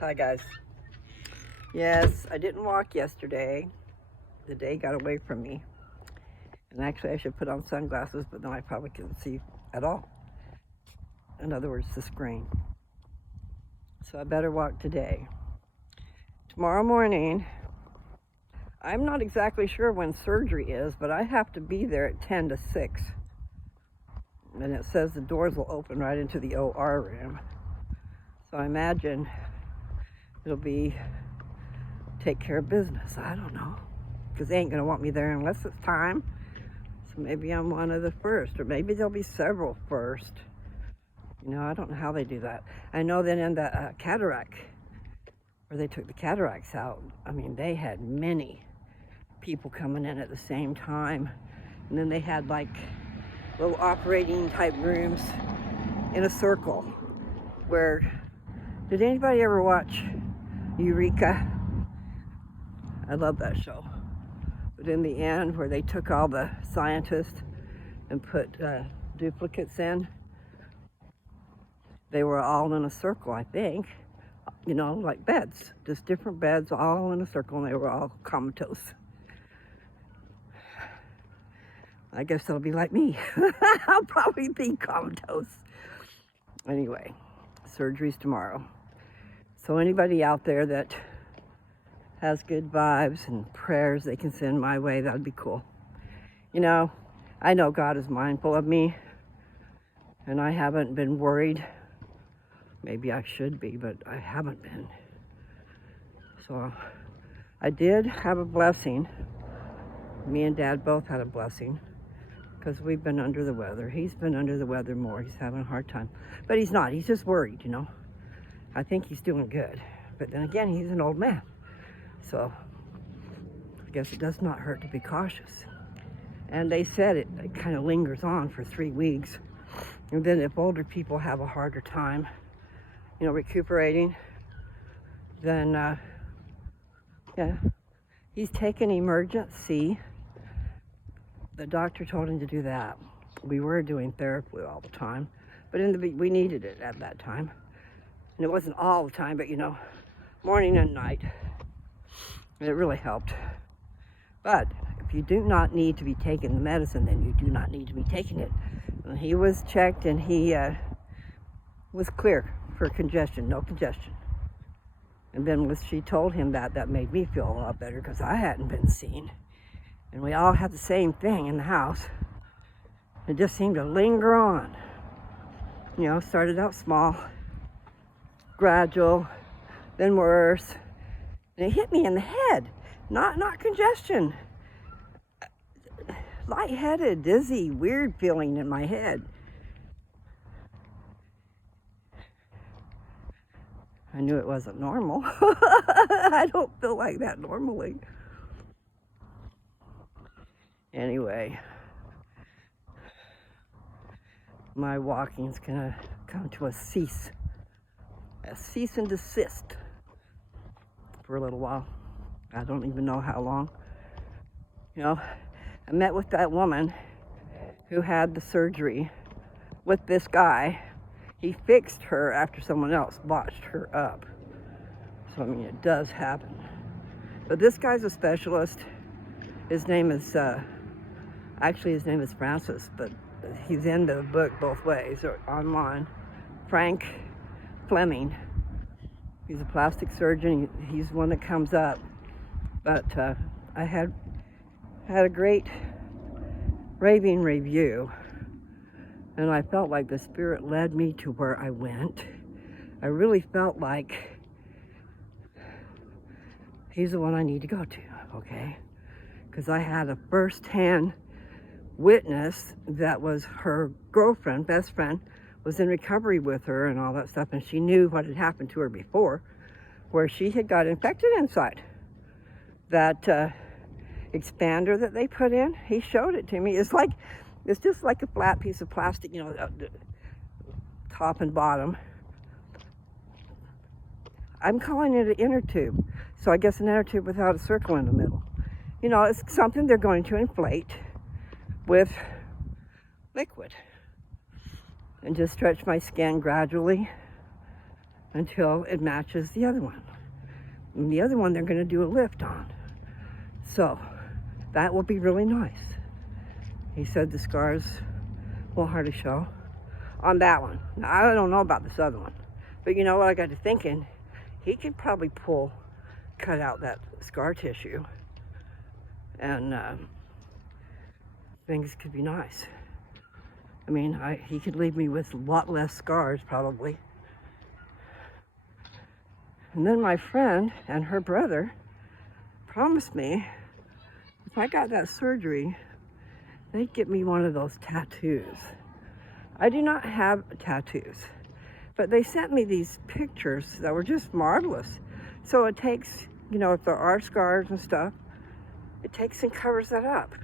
Hi guys. Yes, I didn't walk yesterday. The day got away from me. And actually I should put on sunglasses, but then I probably couldn't see at all. In other words, the screen. So I better walk today. Tomorrow morning, I'm not exactly sure when surgery is, but I have to be there at 10 to 6. And it says the doors will open right into the OR room. So I imagine it'll be take care of business. I don't know. Because they ain't going to want me there unless it's time. So maybe I'm one of the first, or maybe there'll be several first. I don't know how they do that. I know that in the cataract, where they took the cataracts out, they had many people coming in at the same time. And then they had like little operating type rooms in a circle where, did anybody ever watch Eureka? I love that show. But in the end, where they took all the scientists and put duplicates in, they were all in a circle, I think. Like beds, just different beds, all in a circle, and they were all comatose. I guess they'll be like me. I'll probably be comatose. Anyway, surgery's tomorrow. So anybody out there that has good vibes and prayers they can send my way, that would be cool. I know God is mindful of me, and I haven't been worried. Maybe I should be, but I haven't been. So I did have a blessing. Me and Dad both had a blessing because we've been under the weather. He's been under the weather more. He's having a hard time. But he's not. He's just worried, I think he's doing good. But then again, he's an old man. So I guess it does not hurt to be cautious. And they said it kind of lingers on for 3 weeks. And then if older people have a harder time, recuperating, then, yeah, he's taken emergency. The doctor told him to do that. We were doing therapy all the time, but we needed it at that time. And it wasn't all the time, but, morning and night. And it really helped. But if you do not need to be taking the medicine, then you do not need to be taking it. And he was checked, and he was clear for congestion, no congestion. And then when she told him that made me feel a lot better because I hadn't been seen. And we all had the same thing in the house. It just seemed to linger on. Started out small, gradual, then worse. And it hit me in the head, not congestion. Lightheaded, dizzy, weird feeling in my head. I knew it wasn't normal. I don't feel like that normally. Anyway, my walking's gonna come to a cease and desist for a little while. I don't even know how long. I met with that woman who had the surgery with this guy. He fixed her after someone else botched her up. So, it does happen. But this guy's a specialist. His name is, his name is Francis, but he's in the book both ways, or online. Frank Fleming. He's a plastic surgeon. He's one that comes up. But I had a great raving review. And I felt like the Spirit led me to where I went. I really felt like he's the one I need to go to, okay? Because I had a first-hand witness that was her girlfriend, best friend, was in recovery with her and all that stuff, and she knew what had happened to her before, where she had got infected inside. That expander that they put in, he showed it to me. It's just like a flat piece of plastic, top and bottom. I'm calling it an inner tube. So I guess an inner tube without a circle in the middle. It's something they're going to inflate with liquid and just stretch my skin gradually until it matches the other one. And the other one they're going to do a lift on. So that will be really nice. He said the scars won't hardly show on that one. Now, I don't know about this other one. But you know what, I got to thinking, he could probably cut out that scar tissue, and things could be nice. I mean, he could leave me with a lot less scars, probably. And then my friend and her brother promised me if I got that surgery, they'd get me one of those tattoos. I do not have tattoos, but they sent me these pictures that were just marvelous. So it takes, you know, if there are scars and stuff, it takes and covers that up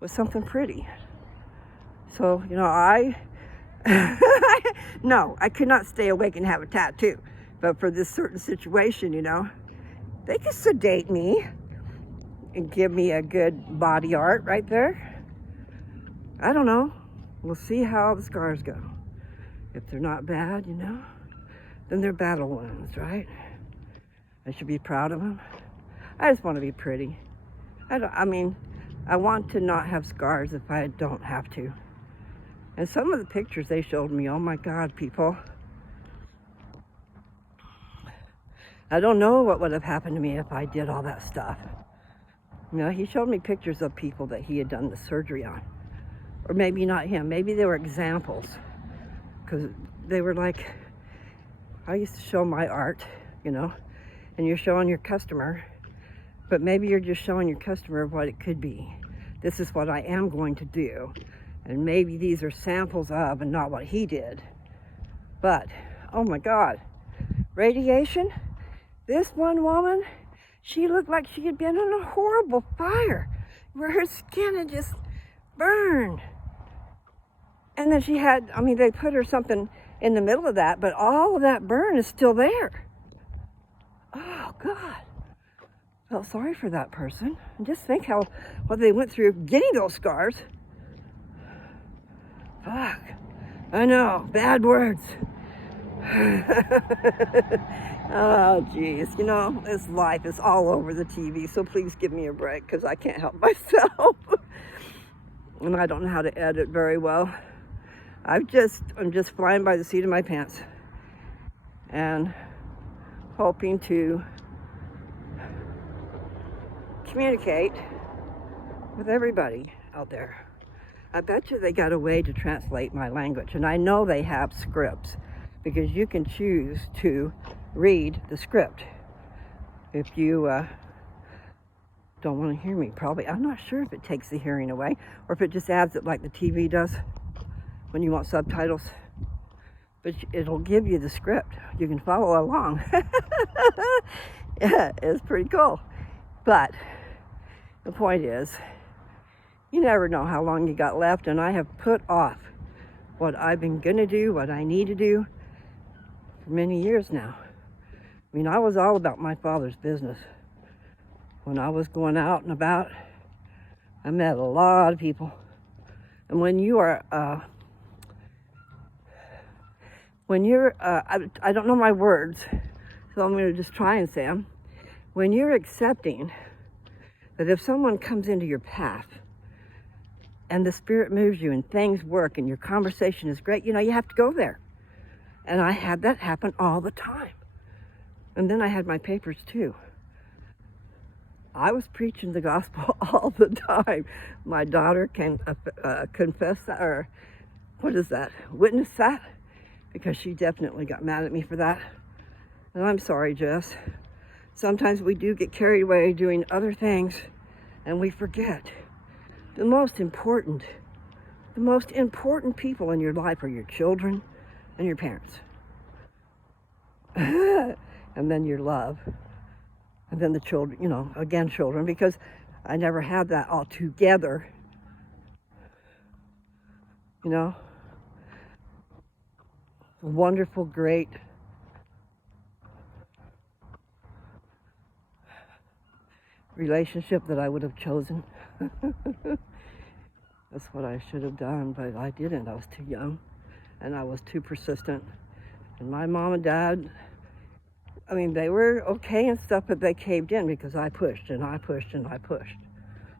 with something pretty. So, you know, no, I could not stay awake and have a tattoo. But for this certain situation, you know, they could sedate me and give me a good body art right there. I don't know. We'll see how the scars go. If they're not bad, you know, then they're battle wounds, right? I should be proud of them. I just want to be pretty. I mean, I want to not have scars if I don't have to. And some of the pictures they showed me, oh my God, people. I don't know what would have happened to me if I did all that stuff. You know, he showed me pictures of people that he had done the surgery on. Or maybe not him, maybe they were examples. Because they were like, I used to show my art, you know, and you're showing your customer, but maybe you're just showing your customer what it could be. This is what I am going to do. And maybe these are samples of and not what he did. But, oh my God, radiation? This one woman, she looked like she had been in a horrible fire where her skin had just burned. And then she had, I mean, they put her something in the middle of that, but all of that burn is still there. Oh God, felt sorry for that person. And just think what they went through getting those scars. Fuck, I know, bad words. Oh geez, you know, this life is all over the TV, so please give me a break because I can't help myself. And I don't know how to edit very well. I'm just flying by the seat of my pants and hoping to communicate with everybody out there. I bet you they got a way to translate my language, and I know they have scripts because you can choose to read the script if you don't want to hear me. Probably, I'm not sure if it takes the hearing away or if it just adds it like the TV does when you want subtitles, but it'll give you the script. You can follow along. Yeah, it's pretty cool. But the point is, you never know how long you got left, and I have put off what I've been gonna do, what I need to do for many years now. I mean, I was all about my father's business. When I was going out and about, I met a lot of people. And when you are, I don't know my words, so I'm going to just try and say them. When you're accepting that if someone comes into your path and the spirit moves you and things work and your conversation is great, you know, you have to go there. And I had that happen all the time. And then I had my papers too. I was preaching the gospel all the time. My daughter can confess that, or what is that? Witness that, because she definitely got mad at me for that. And I'm sorry, Jess. Sometimes we do get carried away doing other things and we forget. The most important people in your life are your children and your parents. And then your love. And then the children, you know, again, children, because I never had that all together. You know, wonderful, great relationship that I would have chosen. That's what I should have done, but I didn't. I was too young and I was too persistent. And my mom and dad I mean, they were okay and stuff, but they caved in because I pushed and I pushed and I pushed.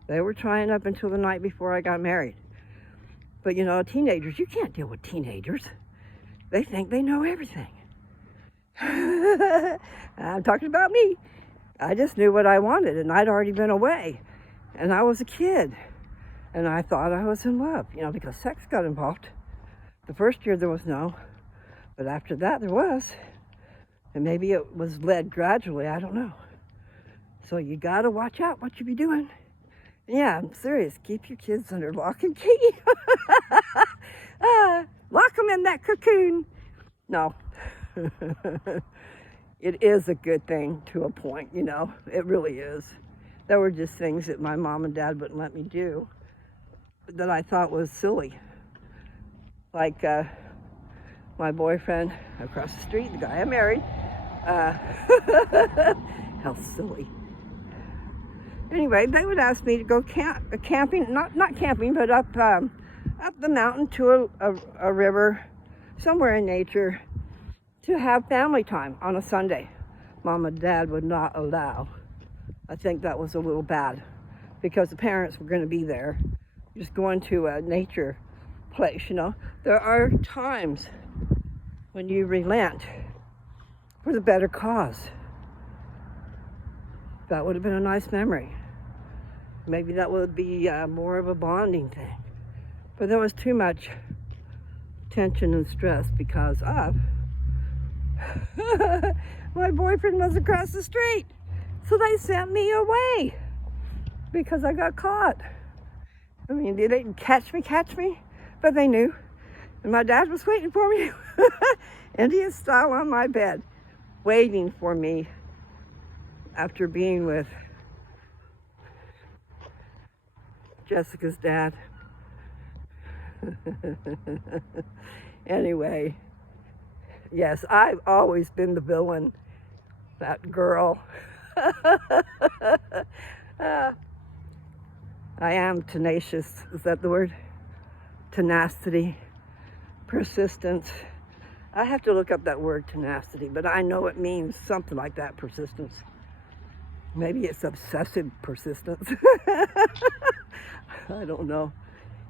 They were trying up until the night before I got married. But you know, teenagers, you can't deal with teenagers. They think they know everything. I'm talking about me. I just knew what I wanted, and I'd already been away. And I was a kid, and I thought I was in love, you know, because sex got involved. The first year there was no, but after that there was. And maybe it was led gradually, I don't know. So you gotta watch out what you be doing. Yeah, I'm serious. Keep your kids under lock and key. Lock them in that cocoon. No. It is a good thing to a point, you know. It really is. There were just things that my mom and dad wouldn't let me do that I thought was silly. Like my boyfriend across the street, the guy I married. How silly. Anyway, they would ask me to go camping, not camping, but up the mountain to a river, somewhere in nature, to have family time on a Sunday. Mom and Dad would not allow. I think that was a little bad because the parents were going to be there, just going to a nature place, you know. There are times when you relent for the better cause. That would have been a nice memory. Maybe that would be more of a bonding thing. But there was too much tension and stress because of my boyfriend was across the street. So they sent me away because I got caught. I mean, they didn't catch me, but they knew. And my dad was waiting for me, Indian style on my bed, waiting for me after being with Jessica's dad. Anyway, yes, I've always been the villain, that girl. I am tenacious, is that the word? Tenacity, persistence. I have to look up that word tenacity, but I know it means something like that, persistence. Maybe it's obsessive persistence. I don't know.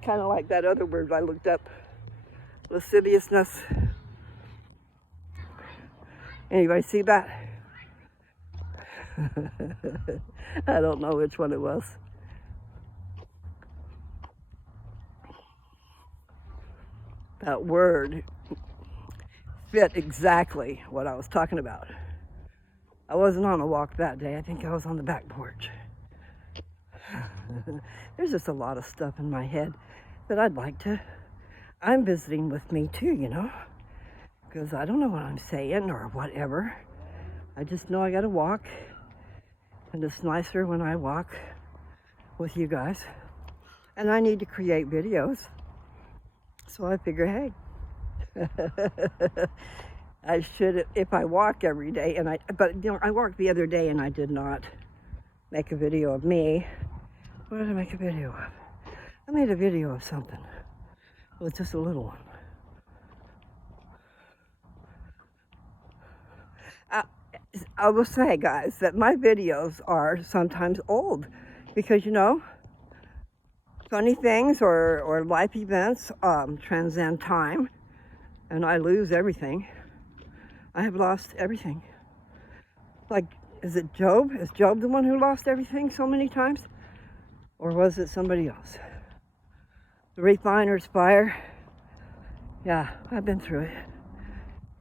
Kind of like that other word I looked up, lasciviousness. Anybody see that? I don't know which one it was. That word fit exactly what I was talking about. I wasn't on a walk that day. I think I was on the back porch. There's just a lot of stuff in my head that I'd like to. I'm visiting with me too, you know, because I don't know what I'm saying or whatever. I just know I gotta walk, and it's nicer when I walk with you guys. And I need to create videos, so I figure, hey, I should, if I walk every day, but you know, I walked the other day and I did not make a video of me. What did I make a video of? I made a video of something. It was just a little one. I will say, guys, that my videos are sometimes old because, you know, funny things or life events transcend time, and I lose everything. I have lost everything. Like, is it Job? Is Job the one who lost everything so many times? Or was it somebody else? The refiner's fire. Yeah, I've been through it.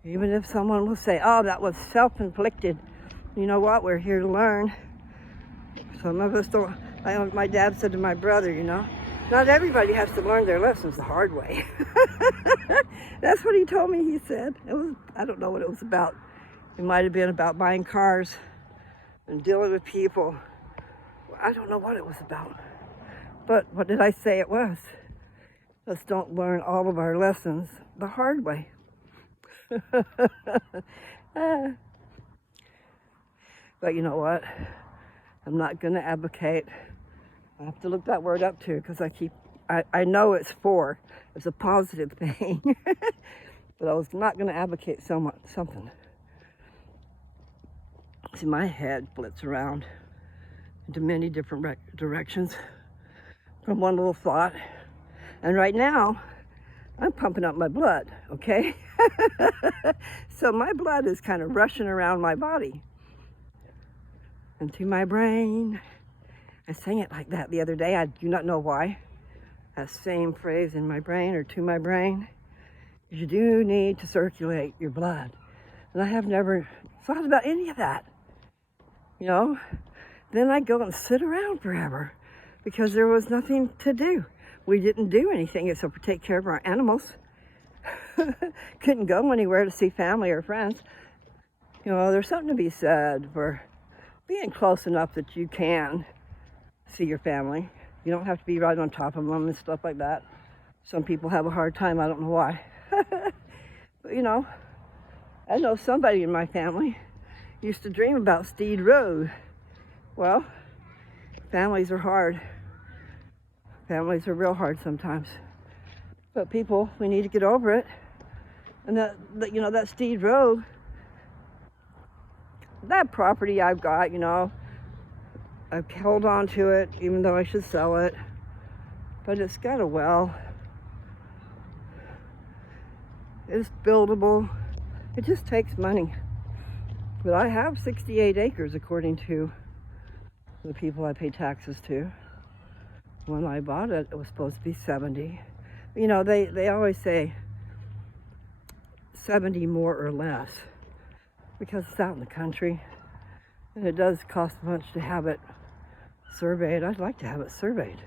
Even if someone will say, oh, that was self-inflicted. You know what? We're here to learn. Some of us don't. My dad said to my brother, you know, not everybody has to learn their lessons the hard way. That's what he told me, he said. It was, I don't know what it was about. It might have been about buying cars and dealing with people. I don't know what it was about. But what did I say it was? Let's don't learn all of our lessons the hard way. But you know what? I'm not going to advocate. I have to look that word up too, because I know it's a positive thing. But I was not going to advocate something. See, my head flits around into many different directions from one little thought. And right now, I'm pumping up my blood, okay? So my blood is kind of rushing around my body and to my brain. I sang it like that the other day. I do not know why. That same phrase, in my brain or to my brain. You do need to circulate your blood. And I have never thought about any of that, you know? Then I go and sit around forever because there was nothing to do. We didn't do anything except for take care of our animals. Couldn't go anywhere to see family or friends. You know, there's something to be said for being close enough that you can see your family. You don't have to be right on top of them and stuff like that. Some people have a hard time, I don't know why. But you know, I know somebody in my family used to dream about Steed Road. Well, families are hard. Families are real hard sometimes. But people, we need to get over it. And that you know, that Steed Road, that property I've got, you know, I've held on to it even though I should sell it. But it's got a well. It's buildable. It just takes money. But I have 68 acres according to the people I pay taxes to. When I bought it, it was supposed to be 70. You know, they always say 70 more or less because it's out in the country and it does cost a bunch to have it surveyed. I'd like to have it surveyed.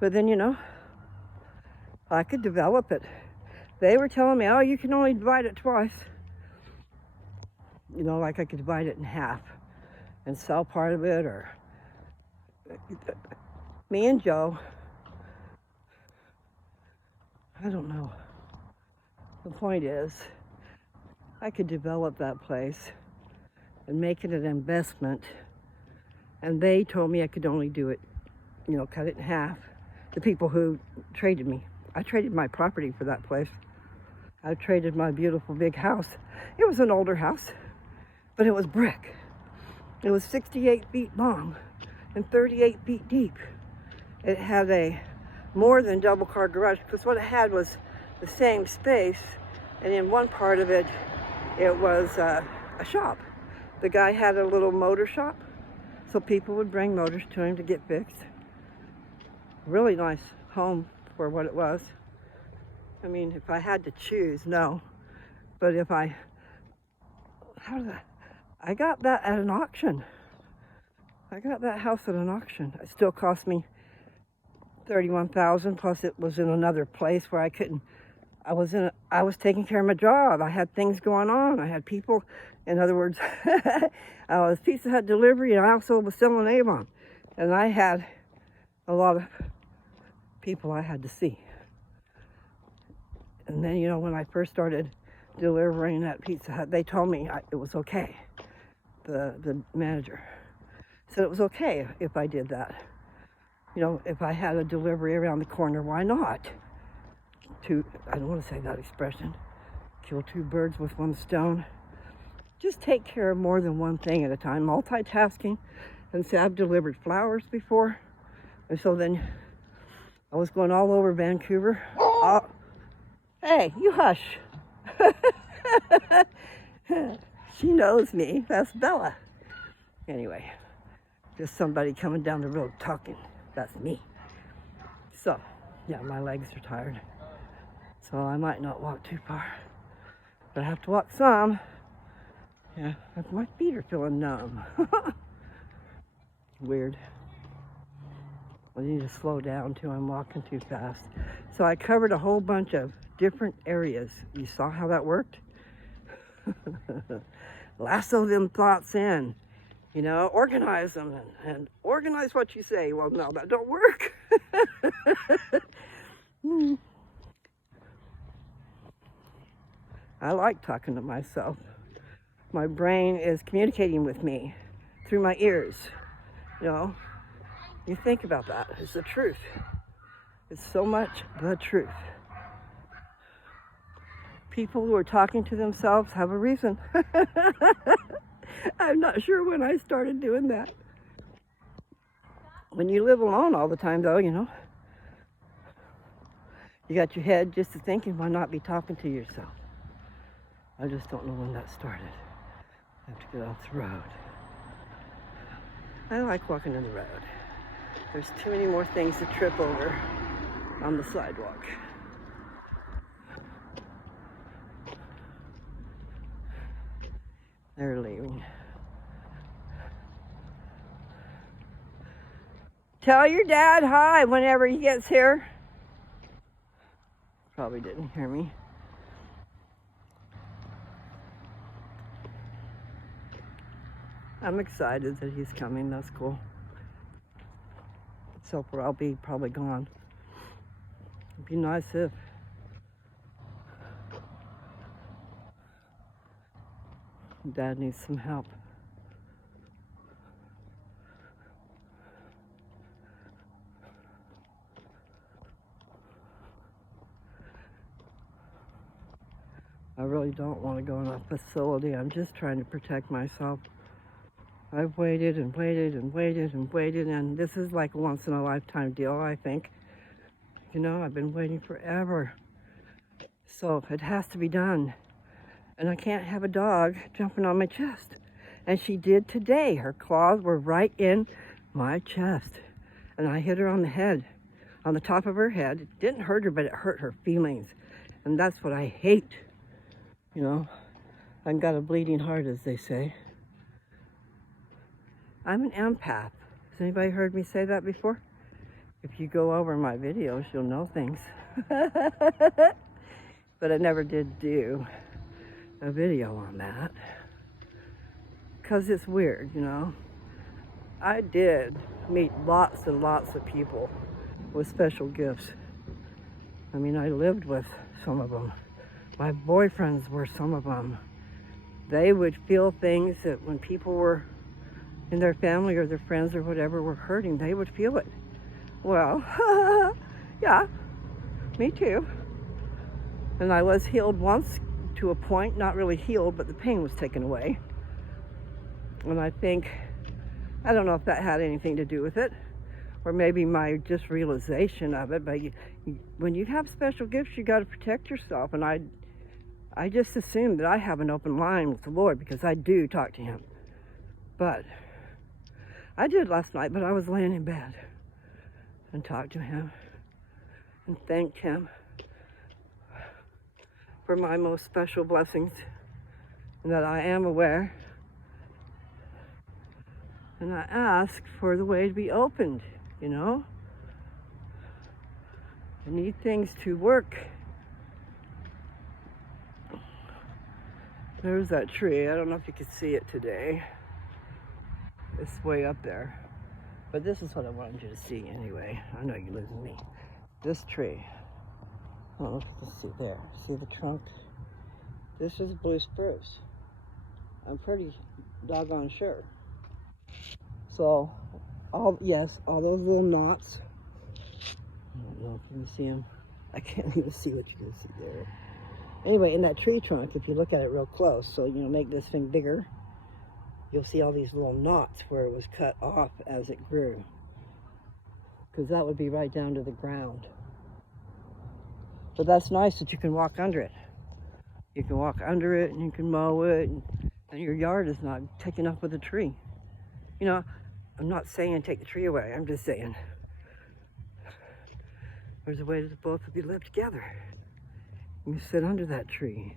But then, you know, I could develop it. They were telling me, oh, you can only divide it twice. You know, like I could divide it in half and sell part of it, or me and Joe, I don't know. The point is, I could develop that place and make it an investment. And they told me I could only do it, you know, cut it in half. The people who traded me. I traded my property for that place. I traded my beautiful big house. It was an older house, but it was brick. It was 68 feet long and 38 feet deep. It had a more than double car garage because what it had was the same space, and in one part of it, it was a shop. The guy had a little motor shop, so people would bring motors to him to get fixed. Really nice home for what it was. I mean, if I had to choose, no. But if I got that at an auction. I got that house at an auction. It still cost me $31,000, plus it was in another place where I couldn't. I was taking care of my job. I had things going on. I had people. In other words, I was Pizza Hut delivery, and I also was selling Avon. And I had a lot of people I had to see. And then, you know, when I first started delivering at Pizza Hut, they told me it was okay. The manager said it was okay if I did that. You know, if I had a delivery around the corner, why not? I don't want to say that expression. Kill two birds with one stone. Just take care of more than one thing at a time. Multitasking. And say, I've delivered flowers before. And so then I was going all over Vancouver. Hey, you hush. She knows me. That's Bella. Anyway, just somebody coming down the road talking. That's me. So, yeah, my legs are tired. So I might not walk too far. But I have to walk some. Yeah, my feet are feeling numb. Weird. I need to slow down too. I'm walking too fast. So I covered a whole bunch of different areas. You saw how that worked? Lasso them thoughts in. You know, organize them and organize what you say. Well, no, that don't work. I like talking to myself. My brain is communicating with me through my ears. You know, you think about that. It's the truth. It's so much the truth. People who are talking to themselves have a reason. I'm not not sure when I started doing that. When you live alone all the time, though, you know, you got your head just to thinking, why not be talking to yourself? I just don't know when that started. I have to get off the road. I like walking on the road. There's too many more things to trip over on the sidewalk. They're leaving. Tell your dad hi whenever he gets here. Probably didn't hear me. I'm excited that he's coming. That's cool. So I'll be probably gone. It'd be nice if Dad needs some help. I really don't want to go in a facility. I'm just trying to protect myself. I've waited and waited and waited and waited, and this is like a once in a lifetime deal, I think. You know, I've been waiting forever. So it has to be done. And I can't have a dog jumping on my chest. And she did today. Her claws were right in my chest. And I hit her on the head, on the top of her head. It didn't hurt her, but it hurt her feelings. And that's what I hate. You know, I've got a bleeding heart, as they say. I'm an empath. Has anybody heard me say that before? If you go over my videos, you'll know things. But I never did do a video on that. Because it's weird, you know. I did meet lots and lots of people with special gifts. I mean, I lived with some of them. My boyfriends were some of them. They would feel things that when people were in their family or their friends or whatever were hurting, they would feel it. Well, yeah, me too. And I was healed once to a point, not really healed, but the pain was taken away. And I think, I don't know if that had anything to do with it, or maybe my just realization of it, but when you have special gifts, you got to protect yourself. And I just assume that I have an open line with the Lord because I do talk to him. But I did last night, but I was laying in bed and talked to him and thanked him for my most special blessings and that I am aware. And I ask for the way to be opened, you know? I need things to work. There's that tree. I don't know if you can see it today. It's way up there. But this is what I wanted you to see anyway. I know you listen to me. This tree. I don't know if you can see there. See the trunk? This is blue spruce. I'm pretty doggone sure. So, all those little knots. I don't know if you can see them. I can't even see what you can see there. Anyway, in that tree trunk, if you look at it real close, so, you know, make this thing bigger, you'll see all these little knots where it was cut off as it grew. Because that would be right down to the ground. But that's nice that you can walk under it. You can walk under it and you can mow it, and your yard is not taken up with a tree. You know, I'm not saying take the tree away. I'm just saying there's a way that both of you live together. You sit under that tree,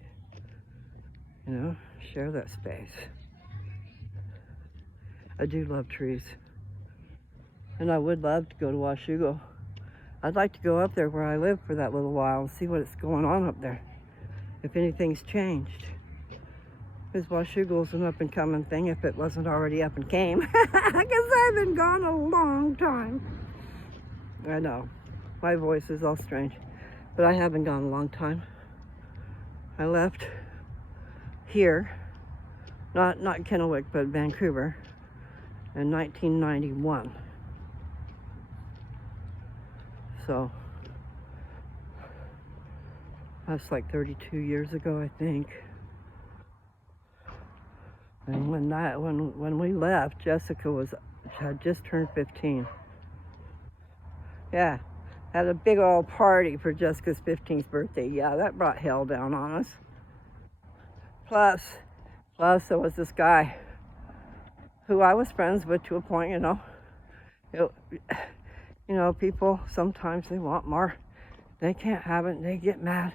you know, share that space. I do love trees. And I would love to go to Washougal. I'd like to go up there where I live for that little while and see what's going on up there. If anything's changed. Because Washougal's an up and coming thing if it wasn't already up and came. Because I've been gone a long time. I know. My voice is all strange. But I have been gone a long time. I left here, not Kennewick, but Vancouver, in 1991. So, that's like 32 years ago, I think. And when we left, Jessica had just turned 15. Yeah, had a big old party for Jessica's 15th birthday. Yeah, that brought hell down on us. Plus there was this guy who I was friends with to a point, you know. People sometimes they want more. They can't have it and they get mad.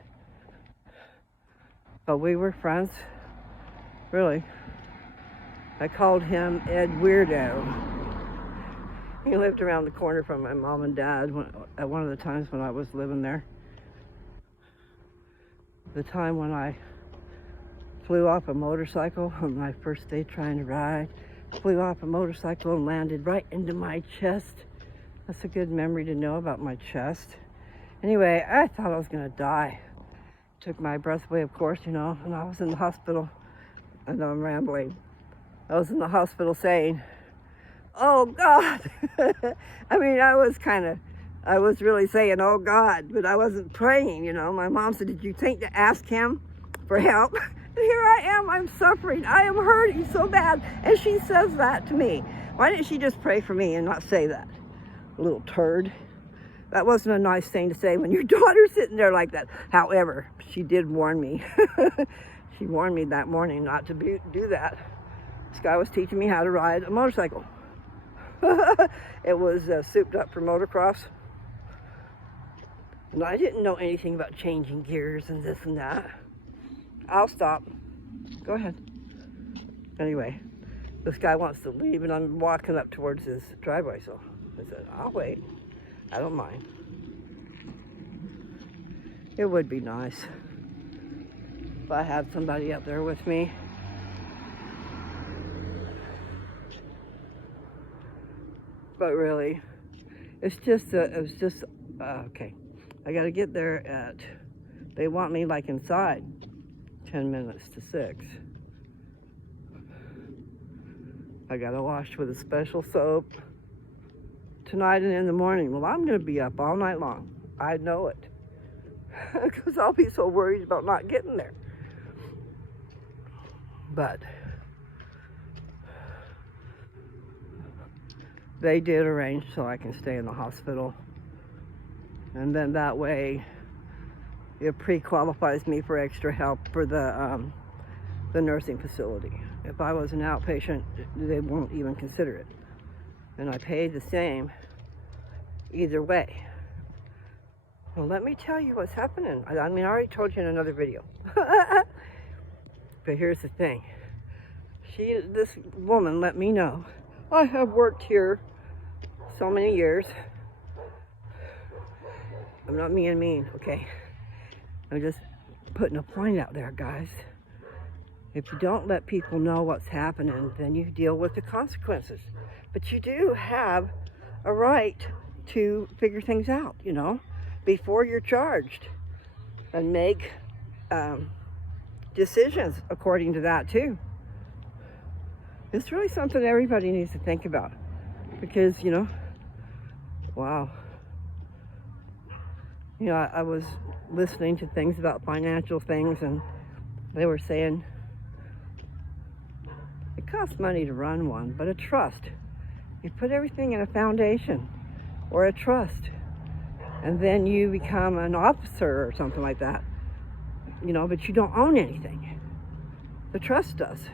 But we were friends, really. I called him Ed Weirdo. He lived around the corner from my mom and dad at one of the times when I was living there. The time when I flew off a motorcycle on my first day trying to ride. Flew off a motorcycle and landed right into my chest. That's a good memory to know about my chest. Anyway, I thought I was gonna die. Took my breath away, of course, and I was in the hospital. I know I'm rambling. I was in the hospital saying, "Oh God." I mean, I was really saying, "Oh God," but I wasn't praying, My mom said, "Did you think to ask him for help?" And here I am, I'm suffering. I am hurting so bad. And she says that to me. Why didn't she just pray for me and not say that? Little turd. That wasn't a nice thing to say when your daughter's sitting there like that. However, she did warn me. She warned me that morning not to do that. This guy was teaching me how to ride a motorcycle. It was souped up for motocross. And I didn't know anything about changing gears and this and that. I'll stop. Go ahead. Anyway, this guy wants to leave and I'm walking up towards his driveway, so I said, "I'll wait. I don't mind." It would be nice if I had somebody up there with me. But really, it was just, okay. I gotta get there they want me like inside 10 minutes to 6. I gotta wash with a special soap tonight and in the morning. Well, I'm gonna be up all night long. I know it. Because I'll be so worried about not getting there. But they did arrange so I can stay in the hospital. And then that way, it pre-qualifies me for extra help for the nursing facility. If I was an outpatient, they won't even consider it. And I pay the same either way. Well, let me tell you what's happening. I mean, I already told you in another video. But here's the thing. This woman let me know. I have worked here so many years. I'm not being mean, okay? I'm just putting a point out there, guys. If you don't let people know what's happening, then you deal with the consequences. But you do have a right to figure things out, before you're charged, and make decisions according to that too. It's really something everybody needs to think about, because wow. I was listening to things about financial things, and they were saying it costs money to run one, but a trust, you put everything in a foundation or a trust, and then you become an officer or something like that, but you don't own anything. The trust does.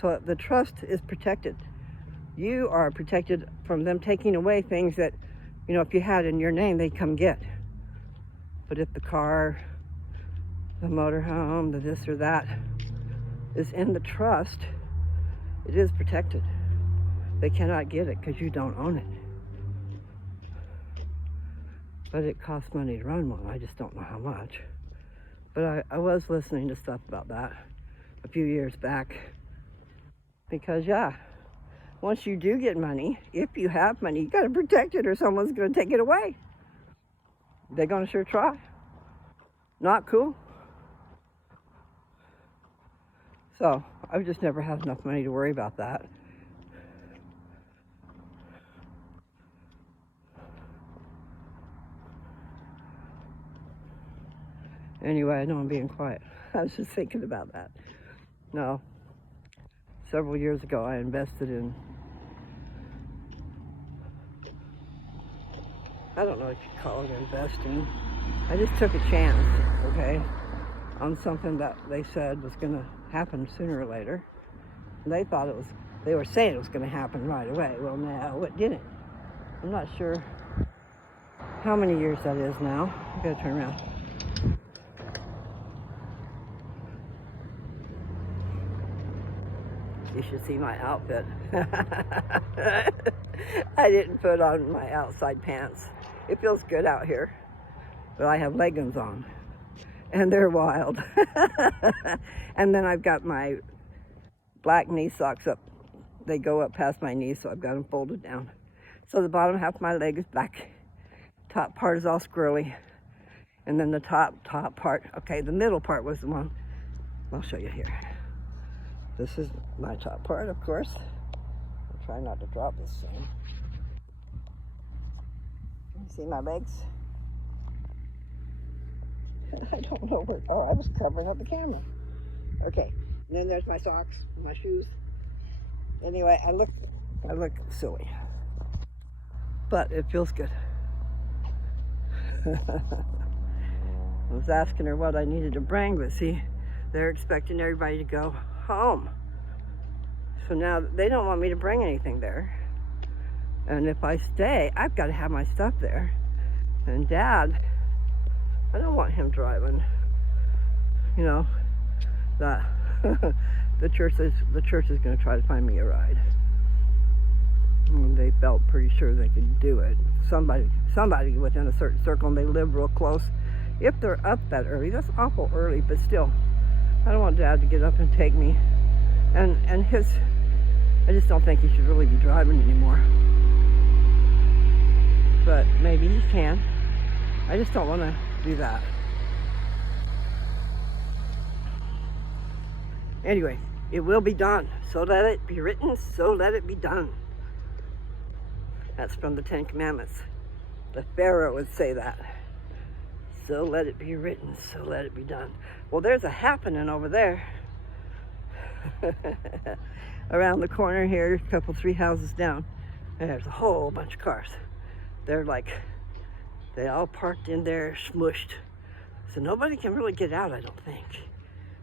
So the trust is protected. You are protected from them taking away things that, if you had in your name, they'd come get. But if the car, the motorhome, the this or that is in the trust, it is protected. They cannot get it because you don't own it. But it costs money to run one. I just don't know how much. But I was listening to stuff about that a few years back. Because, once you do get money, if you have money, you got to protect it or someone's going to take it away. They're going to sure try. Not cool. So, I've just never had enough money to worry about that. Anyway, I know I'm being quiet. I was just thinking about that. No, several years ago, I invested in, I don't know if you call it investing. I just took a chance, okay, on something that they said was going to happen sooner or later. And they were saying it was going to happen right away. Well, no, it didn't. I'm not sure how many years that is now. I gotta turn around. You should see my outfit. I didn't put on my outside pants. It feels good out here, but I have leggings on, and they're wild. And then I've got my black knee socks up. They go up past my knees, so I've got them folded down. So the bottom half of my leg is black. Top part is all squirrely. And then the top part, okay, the middle part was the one. I'll show you here. This is my top part, of course. I'll try not to drop this thing. See my legs? I don't know where, oh, I was covering up the camera. Okay, and then there's my socks, my shoes. Anyway, I look silly, but it feels good. I was asking her what I needed to bring, but see, they're expecting everybody to go home. So now they don't want me to bring anything there. And if I stay, I've got to have my stuff there. And Dad, I don't want him driving. You know, that the church is going to try to find me a ride. And they felt pretty sure they could do it. Somebody within a certain circle, and they live real close. If they're up that early, that's awful early, but still, I don't want Dad to get up and take me. And I just don't think he should really be driving anymore. But maybe he can. I just don't want to do that. Anyway, it will be done. So let it be written, so let it be done. That's from the Ten Commandments. The Pharaoh would say that. So let it be written, so let it be done. Well, there's a happening over there. Around the corner here, a couple, 3 houses down, there's a whole bunch of cars. They're like, they all parked in there, smushed. So nobody can really get out, I don't think,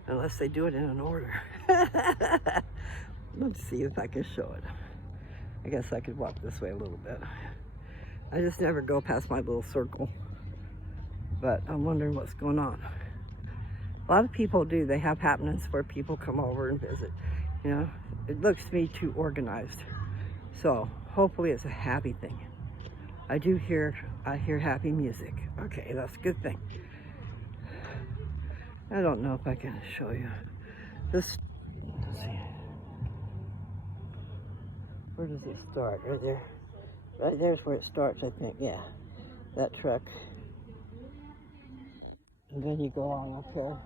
unless they do it in an order. Let's see if I can show it. I guess I could walk this way a little bit. I just never go past my little circle, but I'm wondering what's going on. A lot of people do. They have happenings where people come over and visit. You know, it looks to me too organized. So hopefully it's a happy thing. I hear happy music. Okay, that's a good thing. I don't know if I can show you this. Let's see. Where does it start? Right there. Right there's where it starts, I think. Yeah, that truck. And then you go on up here.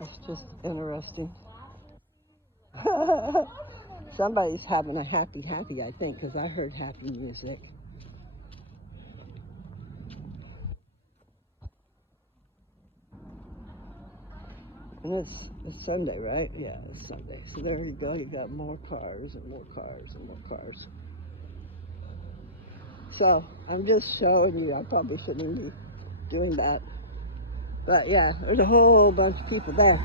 It's just interesting. Somebody's having a happy, I think, because I heard happy music. And it's Sunday, right? Yeah, it's Sunday. So there you go. You got more cars and more cars and more cars. So I'm just showing you. I probably shouldn't be doing that. But yeah, there's a whole bunch of people there.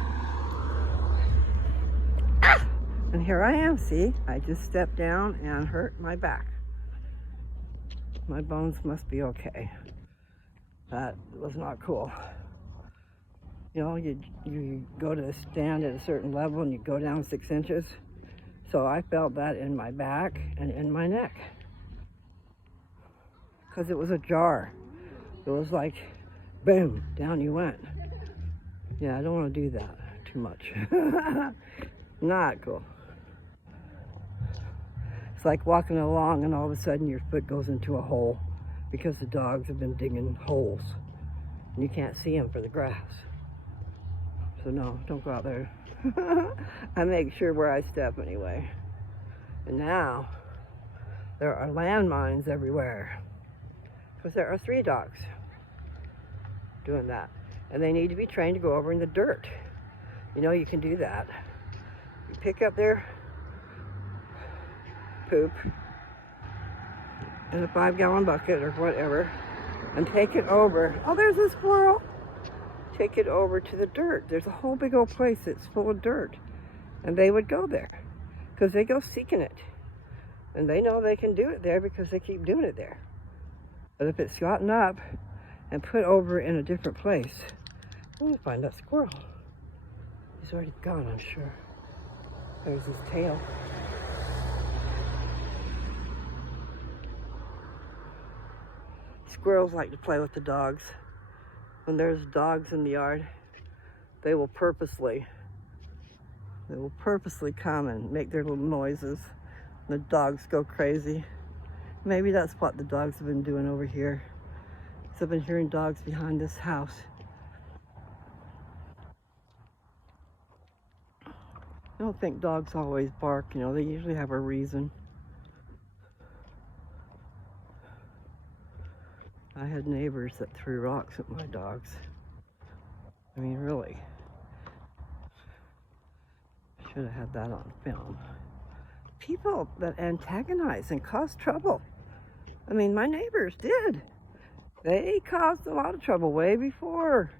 Ah! And here I am, see? I just stepped down and hurt my back. My bones must be okay. That was not cool. You know, you go to stand at a certain level and you go down 6 inches. So I felt that in my back and in my neck. Because it was a jar. It was like, boom, down you went. Yeah, I don't want to do that too much. Not cool. It's like walking along and all of a sudden your foot goes into a hole because the dogs have been digging holes and you can't see them for the grass. So no, don't go out there. I make sure where I step anyway. And now there are landmines everywhere because there are 3 dogs doing that. And they need to be trained to go over in the dirt. You know, you can do that. You pick up their poop in a 5-gallon bucket or whatever and take it over. Oh, there's a squirrel. Take it over to the dirt. There's a whole big old place that's full of dirt. And they would go there because they go seeking it. And they know they can do it there because they keep doing it there. But if it's gotten up and put over in a different place, let me find that squirrel. He's already gone, I'm sure. There's his tail. Squirrels like to play with the dogs. When there's dogs in the yard, they will purposely come and make their little noises. The dogs go crazy. Maybe that's what the dogs have been doing over here. So I've been hearing dogs behind this house. I don't think dogs always bark, you know, they usually have a reason. I had neighbors that threw rocks at my dogs. I mean, really. Should have had that on film. People that antagonize and cause trouble. I mean, my neighbors did. They caused a lot of trouble way before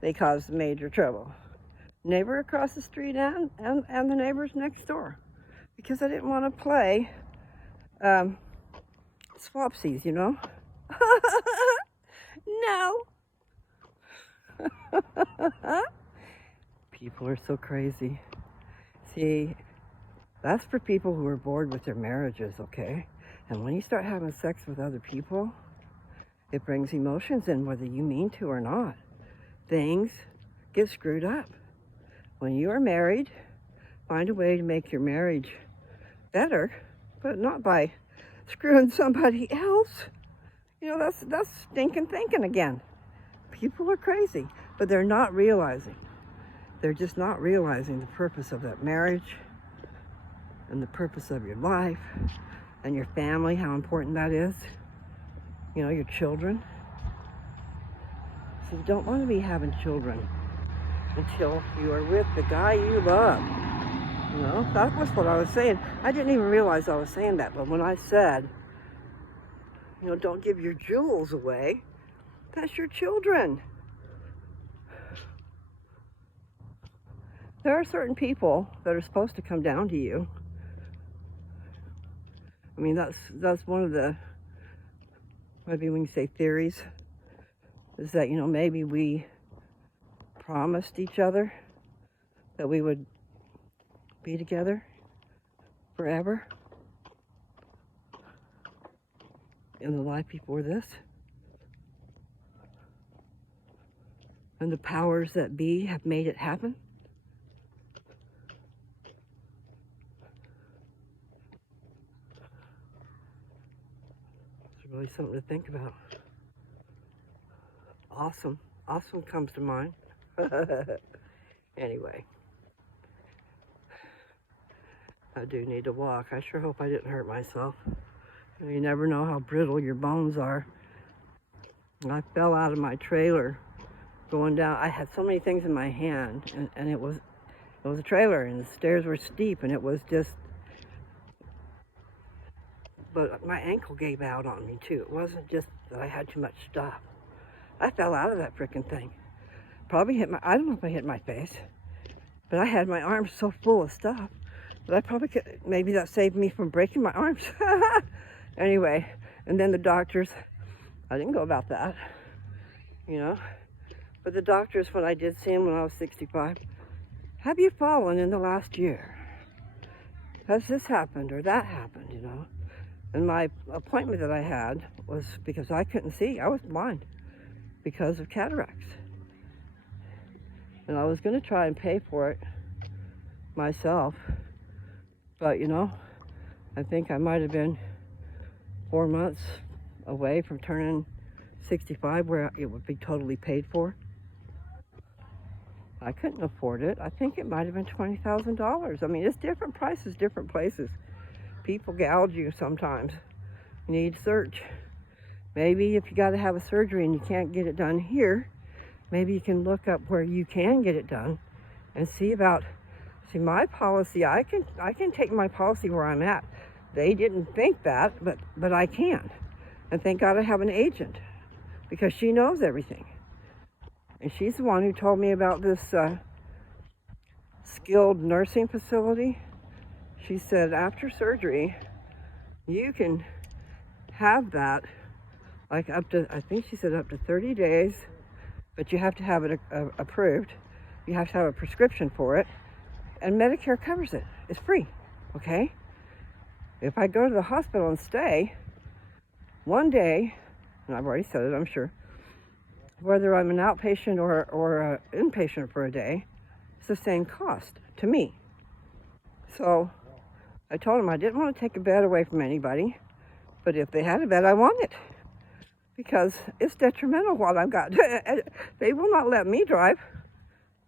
they caused major trouble. Neighbor across the street and the neighbors next door. Because I didn't want to play swapsies, you know? No. People are so crazy. See, that's for people who are bored with their marriages, okay? And when you start having sex with other people, it brings emotions in whether you mean to or not. Things get screwed up. When you are married, find a way to make your marriage better, but not by screwing somebody else. You know, that's stinking thinking again. People are crazy, but they're not realizing. They're just not realizing the purpose of that marriage and the purpose of your life and your family, how important that is. You know, your children. So you don't want to be having children until you are with the guy you love. You know, that was what I was saying. I didn't even realize I was saying that, but when I said, you know, don't give your jewels away, that's your children. There are certain people that are supposed to come down to you. I mean, that's one of the, maybe we can say theories, is that, you know, maybe we promised each other that we would be together forever in the life before this. And the powers that be have made it happen. It's really something to think about. Awesome. Awesome comes to mind. Anyway. I do need to walk. I sure hope I didn't hurt myself. You never know how brittle your bones are. I fell out of my trailer going down. I had so many things in my hand, and it was a trailer, and the stairs were steep, and it was just, but my ankle gave out on me too. It wasn't just that I had too much stuff. I fell out of that frickin' thing. Probably hit I don't know if I hit my face, but I had my arms so full of stuff that I probably could, maybe that saved me from breaking my arms. Anyway, and then the doctors, I didn't go about that, you know, but the doctors, when I did see them when I was 65, have you fallen in the last year? Has this happened or that happened, you know? And my appointment that I had was because I couldn't see. I was blind because of cataracts. And I was going to try and pay for it myself. But, you know, I think I might have been 4 months away from turning 65 where it would be totally paid for. I couldn't afford it. I think it might have been $20,000. I mean, it's different prices, different places. People gouge you sometimes. You need to search. Maybe if you got to have a surgery and you can't get it done here, maybe you can look up where you can get it done and see my policy. I can take my policy where I'm at. They didn't think that, but I can. And thank God I have an agent, because she knows everything. And she's the one who told me about this skilled nursing facility. She said after surgery, you can have that, like up to, I think she said up to 30 days, but you have to have it approved. You have to have a prescription for it, and Medicare covers it. It's free, okay? If I go to the hospital and stay one day, and I've already said it, I'm sure, whether I'm an outpatient or an inpatient for a day, it's the same cost to me. So I told them I didn't want to take a bed away from anybody, but if they had a bed, I want it, because it's detrimental what I've got. They will not let me drive.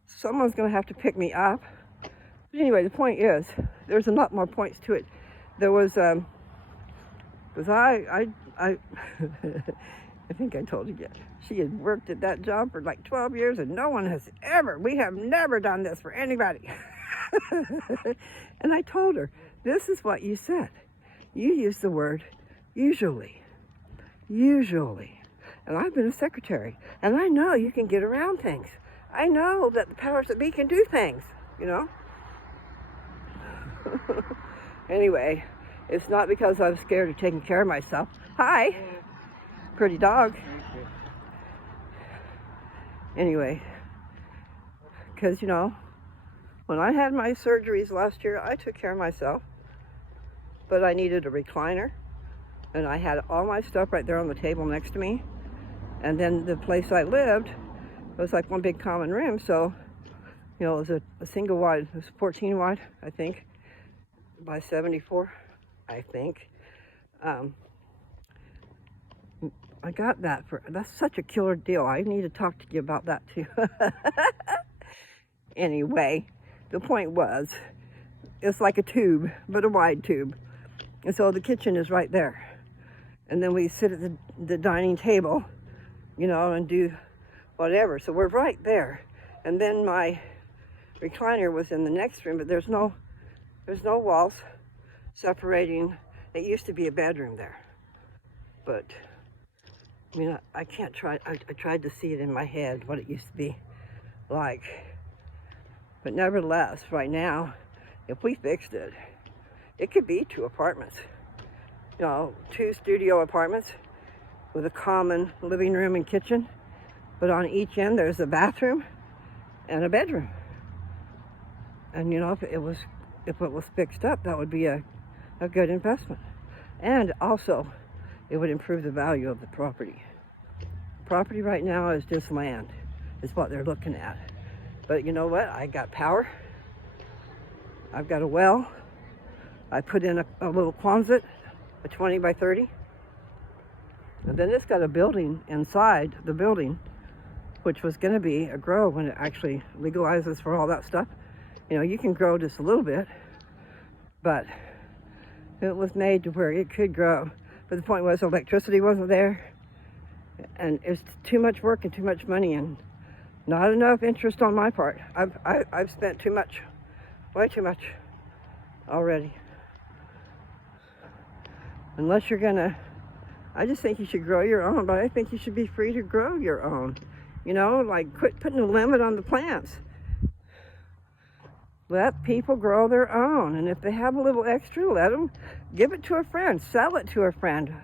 Someone's going to have to pick me up. But anyway, the point is, there's a lot more points to it. There was, because I think I told you yet. She had worked at that job for like 12 years, and we have never done this for anybody. And I told her, this is what you said. You used the word usually. Usually. And I've been a secretary, and I know you can get around things. I know that the powers that be can do things, you know? Anyway, it's not because I'm scared of taking care of myself. Hi, pretty dog. Anyway, because, you know, when I had my surgeries last year, I took care of myself, but I needed a recliner, and I had all my stuff right there on the table next to me. And then the place I lived was like one big common room, so, you know, it was a single wide, it was 14 wide, I think, by 74, I think. I got that that's such a killer deal. I need to talk to you about that too. Anyway, the point was, it's like a tube, but a wide tube. And so the kitchen is right there. And then we sit at the dining table, you know, and do whatever. So we're right there. And then my recliner was in the next room, but there's no walls separating. It used to be a bedroom there. But, I mean, I tried to see it in my head, what it used to be like. But nevertheless, right now, if we fixed it, it could be 2 apartments. You know, 2 studio apartments with a common living room and kitchen. But on each end, there's a bathroom and a bedroom. And, you know, if it was fixed up, that would be a good investment. And also, it would improve the value of the property. Property right now is just land, is what they're looking at. But you know what? I got power. I've got a well. I put in a little Quonset, a 20 by 30. And then it's got a building inside the building, which was going to be a grow when it actually legalizes for all that stuff. You know, you can grow just a little bit, but it was made to where it could grow. But the point was, electricity wasn't there, and it's too much work and too much money, and not enough interest on my part. I've spent too much, way too much already. Unless you're gonna, I just think you should grow your own, but I think you should be free to grow your own. You know, like quit putting a limit on the plants. Let people grow their own, and if they have a little extra, let them give it to a friend, sell it to a friend.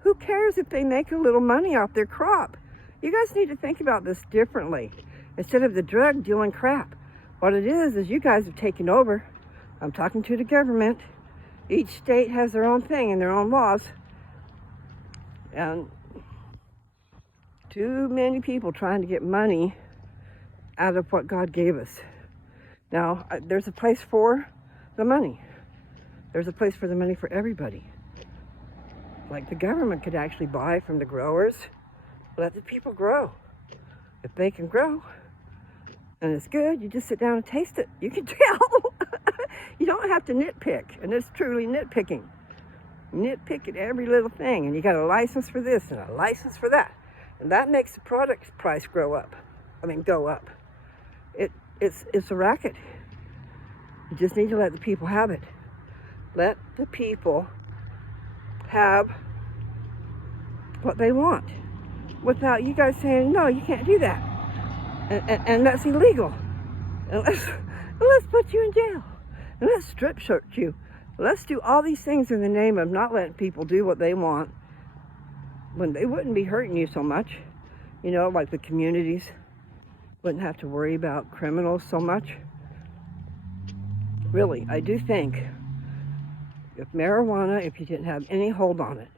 Who cares if they make a little money off their crop? You guys need to think about this differently. Instead of the drug dealing crap. What it is you guys have taken over. I'm talking to the government. Each state has their own thing and their own laws. And too many people trying to get money out of what God gave us. Now, there's a place for the money. There's a place for the money for everybody. Like the government could actually buy from the growers. Let the people grow. If they can grow and it's good, you just sit down and taste it. You can tell. You don't have to nitpick, and it's truly nitpicking. Nitpick at every little thing, and you got a license for this and a license for that. And that makes the product price go up. it's a racket. You just need to let the people have it. Let the people have what they want without you guys saying, no, you can't do that. And that's illegal. And let's put you in jail. And let's strip search you. Let's do all these things in the name of not letting people do what they want when they wouldn't be hurting you so much. You know, like the communities wouldn't have to worry about criminals so much. Really, I do think if marijuana, if you didn't have any hold on it,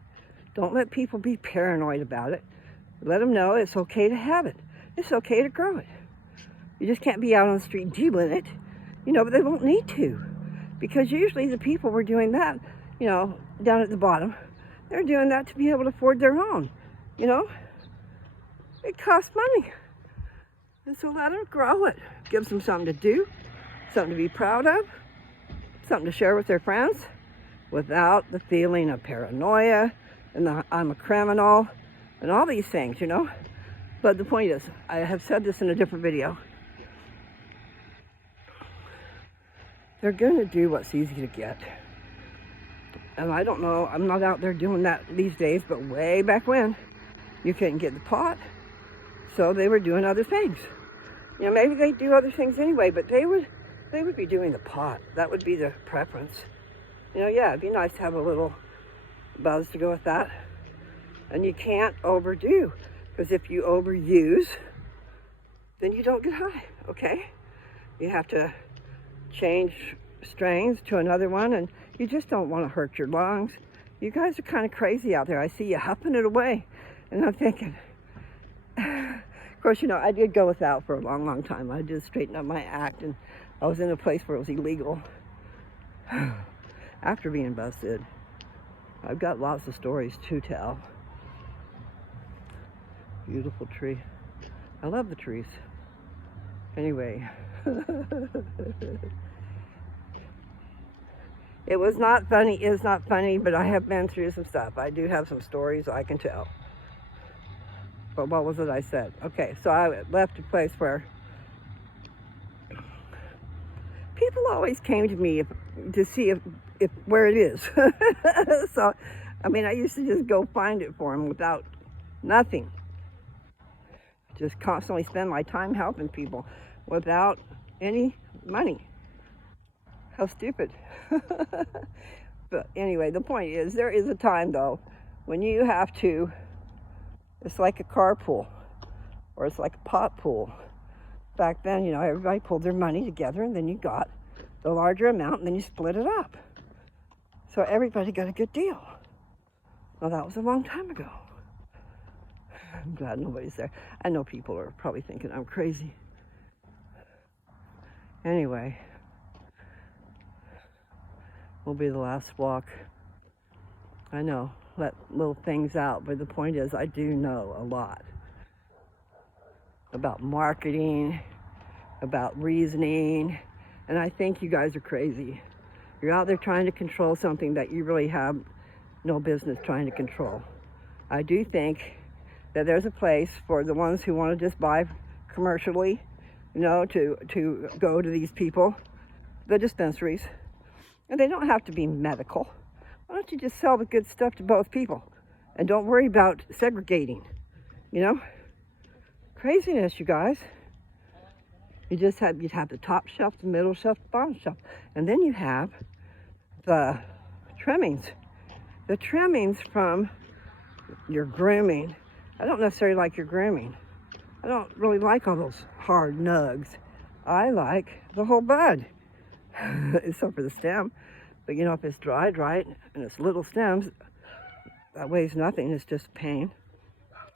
don't let people be paranoid about it. Let them know it's okay to have it. It's okay to grow it. You just can't be out on the street dealing it, you know, but they won't need to. Because usually the people were doing that, you know, down at the bottom, they're doing that to be able to afford their own, you know. It costs money. And so let them grow it. Gives them something to do, something to be proud of, something to share with their friends without the feeling of paranoia and I'm a criminal and all these things, you know. But the point is, I have said this in a different video, they're going to do what's easy to get. And I don't know, I'm not out there doing that these days, but way back when, you couldn't get the pot, so they were doing other things. You know, maybe they do other things anyway, but they would be doing the pot. That would be the preference. You know, yeah, it'd be nice to have a little buzz to go with that. And you can't overdo, because if you overuse, then you don't get high, okay? You have to change strains to another one, and you just don't want to hurt your lungs. You guys are kind of crazy out there. I see you huffing it away, and I'm thinking, of course, you know, I did go without for a long, long time. I did straighten up my act, and I was in a place where it was illegal after being busted. I've got lots of stories to tell. Beautiful tree. I love the trees. Anyway. It was not funny, is not funny, but I have been through some stuff. I do have some stories I can tell. But what was it I said? Okay, so I left a place where people always came to me to see if where it is. So, I mean, I used to just go find it for them without nothing. Just constantly spend my time helping people without any money. How stupid. But anyway, the point is, there is a time, though, when you have to, it's like a carpool, or it's like a pot pool. Back then, you know, everybody pulled their money together, and then you got the larger amount, and then you split it up. So everybody got a good deal. Well, that was a long time ago. I'm glad nobody's there. I know people are probably thinking I'm crazy. Anyway, will be the last walk. I know, let little things out, but the point is, I do know a lot about marketing, about reasoning, and I think you guys are crazy. You're out there trying to control something that you really have no business trying to control. I do think that there's a place for the ones who want to just buy commercially, you know, to go to these people, the dispensaries. And they don't have to be medical. Why don't you just sell the good stuff to both people? And don't worry about segregating, you know? Craziness, you guys. You'd have the top shelf, the middle shelf, the bottom shelf. And then you have the trimmings. The trimmings from your grooming. I don't necessarily like your grooming. I don't really like all those hard nugs. I like the whole bud, except for the stem. But you know, if it's dry, and it's little stems, that weighs nothing. It's just pain.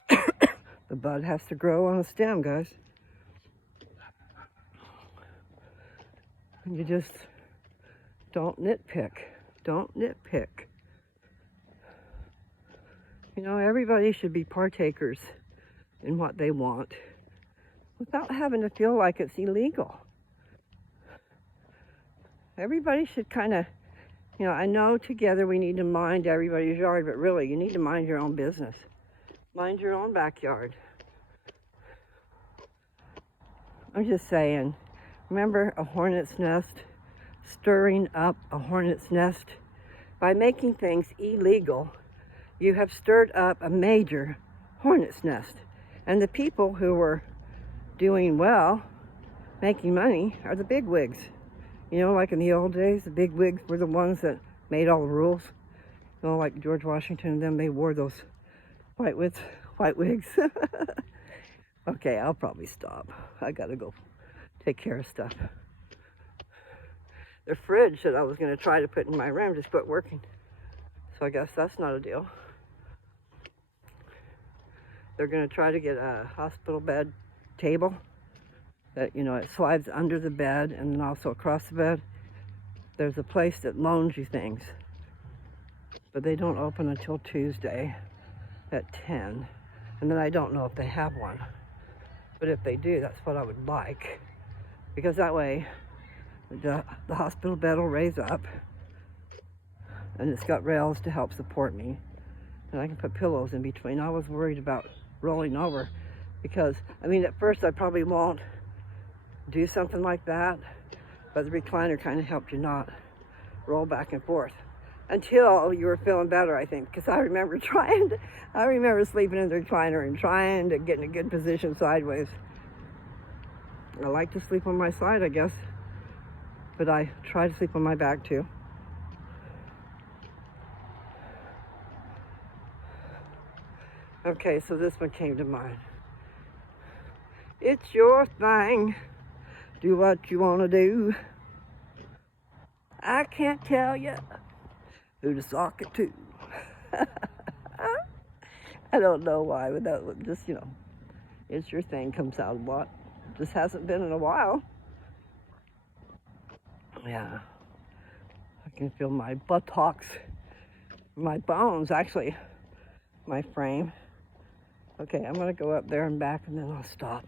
The bud has to grow on a stem, guys. And you just don't nitpick. Don't nitpick. You know, everybody should be partakers in what they want without having to feel like it's illegal. Everybody should kind of, you know, I know together we need to mind everybody's yard, but really, you need to mind your own business. Mind your own backyard. I'm just saying, Remember a hornet's nest? Stirring up a hornet's nest. By making things illegal, you have stirred up a major hornet's nest. And the people who were doing well, making money, are the bigwigs. You know, like in the old days, the bigwigs were the ones that made all the rules. You know, like George Washington and them, they wore those white wigs. Okay, I'll probably stop. I gotta go take care of stuff. The fridge that I was gonna try to put in my room just quit working. So I guess that's not a deal. They're gonna try to get a hospital bed table that, you know, it slides under the bed and then also across the bed. There's a place that loans you things, but they don't open until Tuesday at 10. And then I don't know if they have one. But if they do, that's what I would like. Because that way, the hospital bed will raise up. And it's got rails to help support me. And I can put pillows in between. I was worried about rolling over. Because, I mean, at first I probably won't do something like that. But the recliner kind of helped you not roll back and forth. Until you were feeling better, I think. Because I remember sleeping in the recliner and trying to get in a good position sideways. I like to sleep on my side, I guess. But I try to sleep on my back, too. Okay, so this one came to mind. It's your thing. Do what you want to do. I can't tell you who to sock it to. I don't know why, but that was just, you know, it's your thing comes out a lot. Just hasn't been in a while. Yeah. I can feel my buttocks, my bones, actually, my frame. Okay, I'm gonna go up there and back and then I'll stop.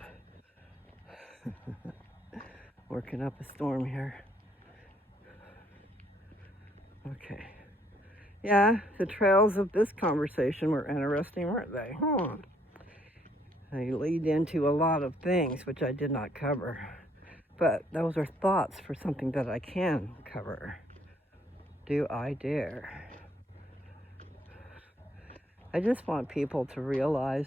Working up a storm here. Okay. Yeah, the trails of this conversation were interesting, weren't they? They lead into a lot of things which I did not cover. But those are thoughts for something that I can cover. Do I dare? I just want people to realize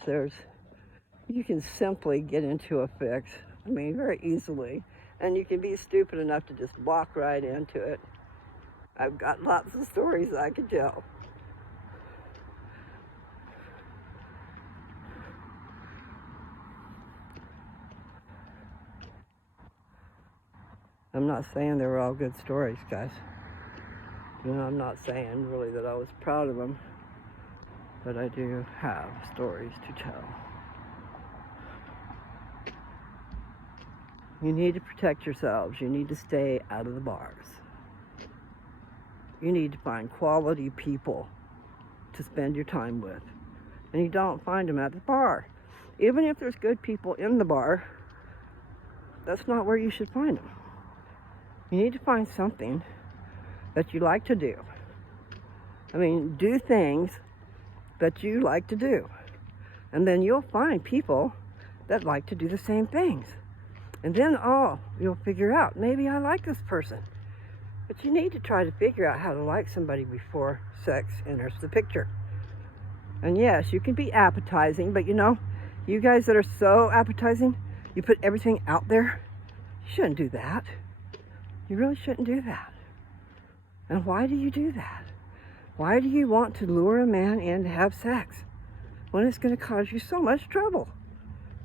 you can simply get into a fix. I mean, very easily. And you can be stupid enough to just walk right into it. I've got lots of stories I could tell. I'm not saying they were all good stories, guys. You know, I'm not saying really that I was proud of them, but I do have stories to tell. You need to protect yourselves. You need to stay out of the bars. You need to find quality people to spend your time with. And you don't find them at the bar. Even if there's good people in the bar, that's not where you should find them. You need to find something that you like to do. I mean, do things that you like to do. And then you'll find people that like to do the same things. And then, you'll figure out, maybe I like this person. But you need to try to figure out how to like somebody before sex enters the picture. And yes, you can be appetizing, but you know, you guys that are so appetizing, you put everything out there. You shouldn't do that. You really shouldn't do that. And why do you do that? Why do you want to lure a man in to have sex when it's going to cause you so much trouble?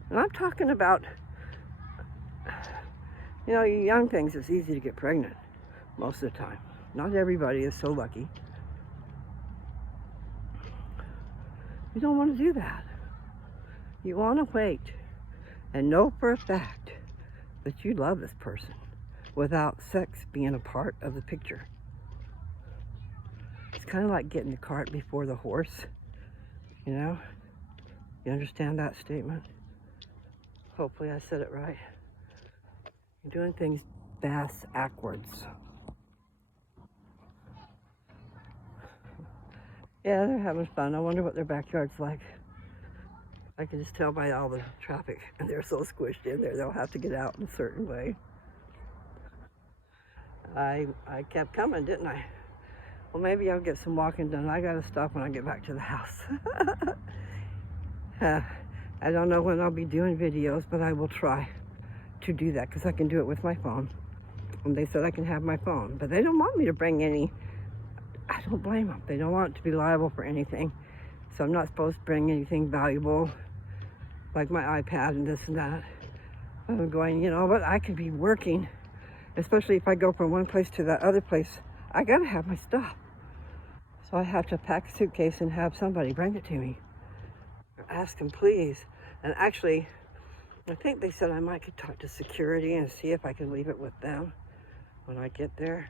And I'm talking about, you know, you young things, it's easy to get pregnant. Most of the time. Not everybody is so lucky. You don't want to do that. You want to wait and know for a fact that you love this person without sex being a part of the picture. It's kind of like getting the cart before the horse, you know? You understand that statement? Hopefully I said it right. You're doing things backwards. Yeah, they're having fun. I wonder what their backyard's like. I can just tell by all the traffic, and they're so squished in there, they'll have to get out in a certain way. I kept coming, didn't I? Well, maybe I'll get some walking done. I gotta stop when I get back to the house. I don't know when I'll be doing videos, but I will try to do that because I can do it with my phone. And they said I can have my phone, but they don't want me to bring any. I don't blame them. They don't want it to be liable for anything. So I'm not supposed to bring anything valuable like my iPad and this and that. I'm going, you know what, I could be working, especially if I go from one place to that other place. I gotta have my stuff. So I have to pack a suitcase and have somebody bring it to me. Ask them, please. And actually, I think they said I might could talk to security and see if I can leave it with them when I get there.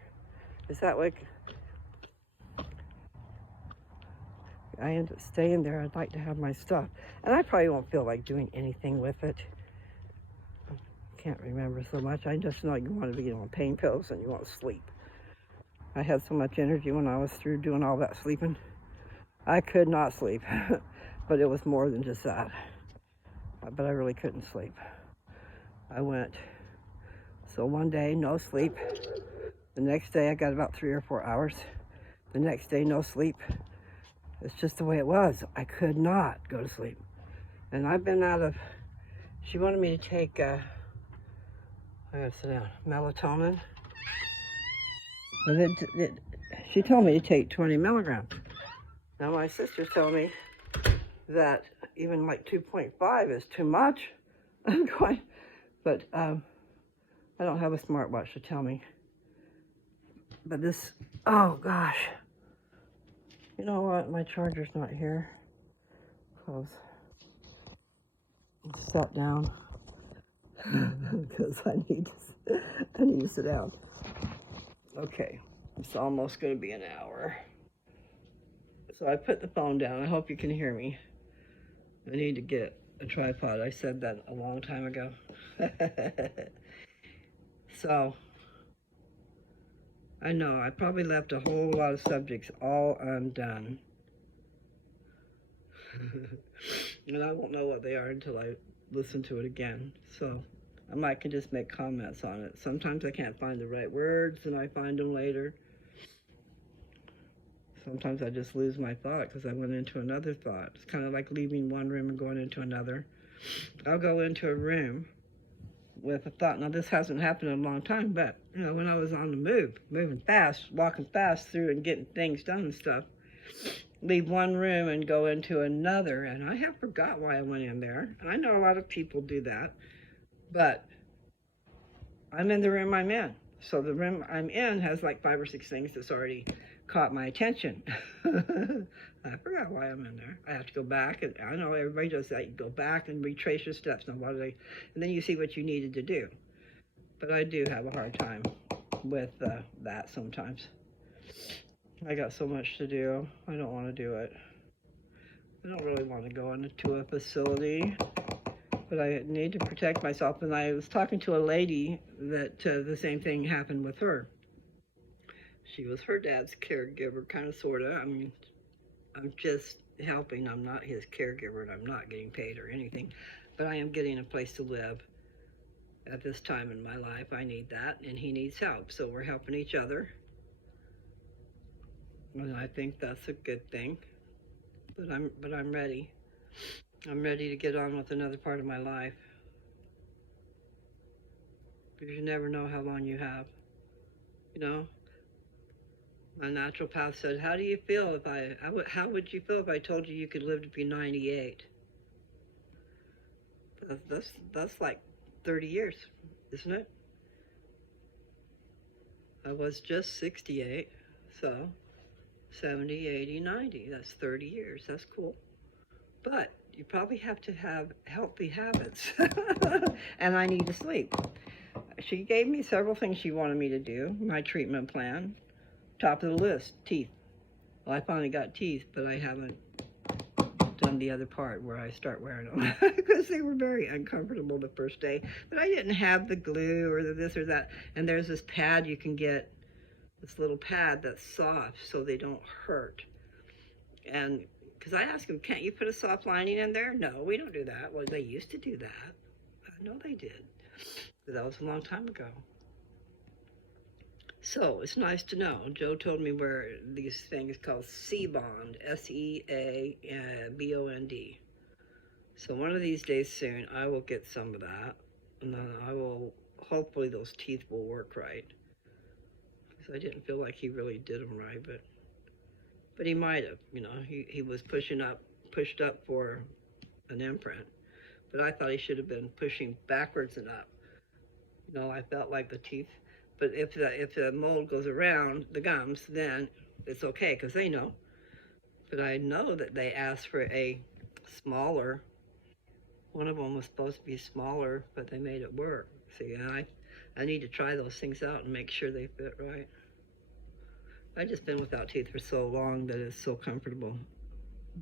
Is that way I end up staying there? I'd like to have my stuff. And I probably won't feel like doing anything with it. Can't remember so much. I just know you want to be on pain pills and you want to sleep. I had so much energy when I was through doing all that sleeping. I could not sleep, but it was more than just that. But I really couldn't sleep. I went. So one day, no sleep. The next day, I got about 3 or 4 hours. The next day, no sleep. It's just the way it was. I could not go to sleep. And I've been out of, she wanted me to take, I gotta sit down, melatonin. But she told me to take 20 milligrams. Now my sister's telling me that even like 2.5 is too much. I'm going, but I don't have a smartwatch to tell me. But this, oh gosh. You know what, my charger's not here. Close. I sat down because I need to sit down. Okay, it's almost going to be an hour. So I put the phone down. I hope you can hear me. I need to get a tripod. I said that a long time ago. So, I know I probably left a whole lot of subjects all undone. And I won't know what they are until I listen to it again. So I might can just make comments on it. Sometimes I can't find the right words and I find them later. Sometimes I just lose my thought because I went into another thought. It's kind of like leaving one room and going into another. I'll go into a room with a thought. Now, this hasn't happened in a long time, but, you know, when I was on the move, moving fast, walking fast through and getting things done and stuff, leave one room and go into another, and I have forgot why I went in there. And I know a lot of people do that, but I'm in the room I'm in. So the room I'm in has like 5 or 6 things that's already caught my attention. I forgot why I'm in there. I have to go back, and I know everybody does that. You go back and retrace your steps, and then you see what you needed to do. But I do have a hard time with that sometimes. I got so much to do. I don't want to do it. I don't really want to go into a facility, but I need to protect myself. And I was talking to a lady that the same thing happened with her. She was her dad's caregiver, kind of, sort of. I mean, I'm just helping. I'm not his caregiver, and I'm not getting paid or anything. But I am getting a place to live at this time in my life. I need that, and he needs help. So we're helping each other. And I think that's a good thing. But I'm ready. I'm ready to get on with another part of my life. Because you never know how long you have. You know? My naturopath said, how do you feel if how would you feel if I told you you could live to be 98? That's like 30 years, isn't it? I was just 68, so 70, 80, 90, that's 30 years, that's cool. But you probably have to have healthy habits, and I need to sleep. She gave me several things she wanted me to do, my treatment plan. Top of the list, teeth. Well, I finally got teeth, but I haven't done the other part where I start wearing them because they were very uncomfortable the first day. But I didn't have the glue or the this or that. And there's this pad you can get, this little pad that's soft so they don't hurt. And because I asked them, can't you put a soft lining in there? No, we don't do that. Well, they used to do that. I know they did. But that was a long time ago. So it's nice to know. Joe told me where these things called Seabond, Seabond. So one of these days soon, I will get some of that, and then I will, hopefully those teeth will work right. Because I didn't feel like he really did them right, but he might have, he was pushed up for an imprint. But I thought he should have been pushing backwards and up. I felt like the teeth, but if the mold goes around the gums, then it's okay, because they know. But I know that they asked for a smaller. One of them was supposed to be smaller, but they made it work. See, I need to try those things out and make sure they fit right. I've just been without teeth for so long that it's so comfortable.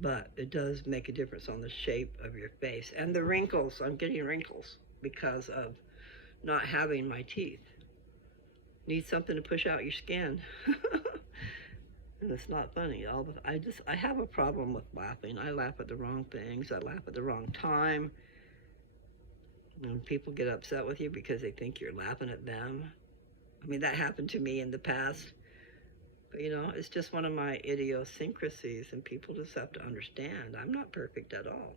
But it does make a difference on the shape of your face. And the wrinkles, I'm getting wrinkles because of not having my teeth. Need something to push out your skin. And it's not funny. I have a problem with laughing. I laugh at the wrong things. I laugh at the wrong time. When people get upset with you because they think you're laughing at them. I mean, that happened to me in the past. But it's just one of my idiosyncrasies, and people just have to understand. I'm not perfect at all.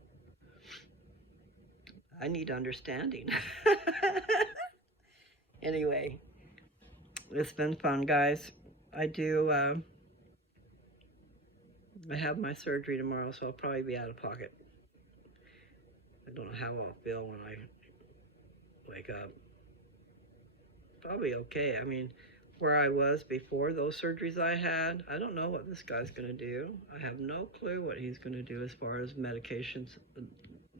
I need understanding. Anyway, it's been fun, guys. I have my surgery tomorrow, so I'll probably be out of pocket. I don't know how I'll feel when I wake up. Probably okay. I mean, where I was before those surgeries I had, I don't know what this guy's going to do. I have no clue what he's going to do as far as medications,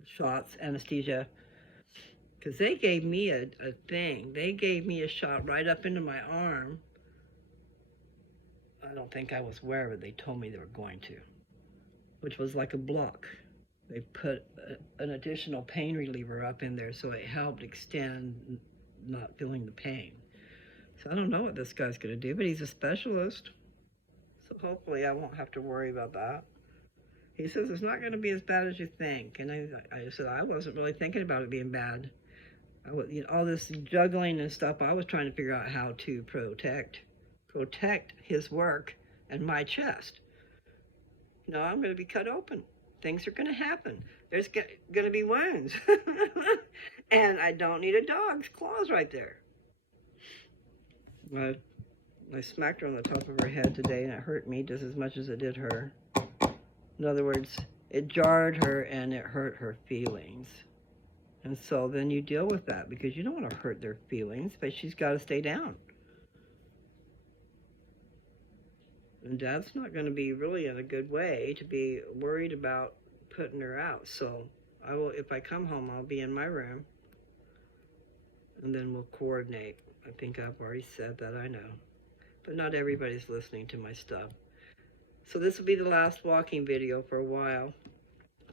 shots, anesthesia. Because they gave me a thing. They gave me a shot right up into my arm. I don't think I was aware of it. They told me they were going to, which was like a block. They put an additional pain reliever up in there, so it helped extend not feeling the pain. So I don't know what this guy's going to do, but he's a specialist. So hopefully I won't have to worry about that. He says it's not going to be as bad as you think. And I said I wasn't really thinking about it being bad. All this juggling and stuff, I was trying to figure out how to protect his work and my chest. I'm going to be cut open. Things are going to happen. There's going to be wounds. And I don't need a dog's claws right there. I smacked her on the top of her head today, and it hurt me just as much as it did her. In other words, it jarred her and it hurt her feelings. And so then you deal with that, because you don't want to hurt their feelings, but she's got to stay down. And Dad's not going to be really in a good way to be worried about putting her out. So I will, if I come home, I'll be in my room, and then we'll coordinate. I think I've already said that, I know. But not everybody's listening to my stuff. So this will be the last walking video for a while.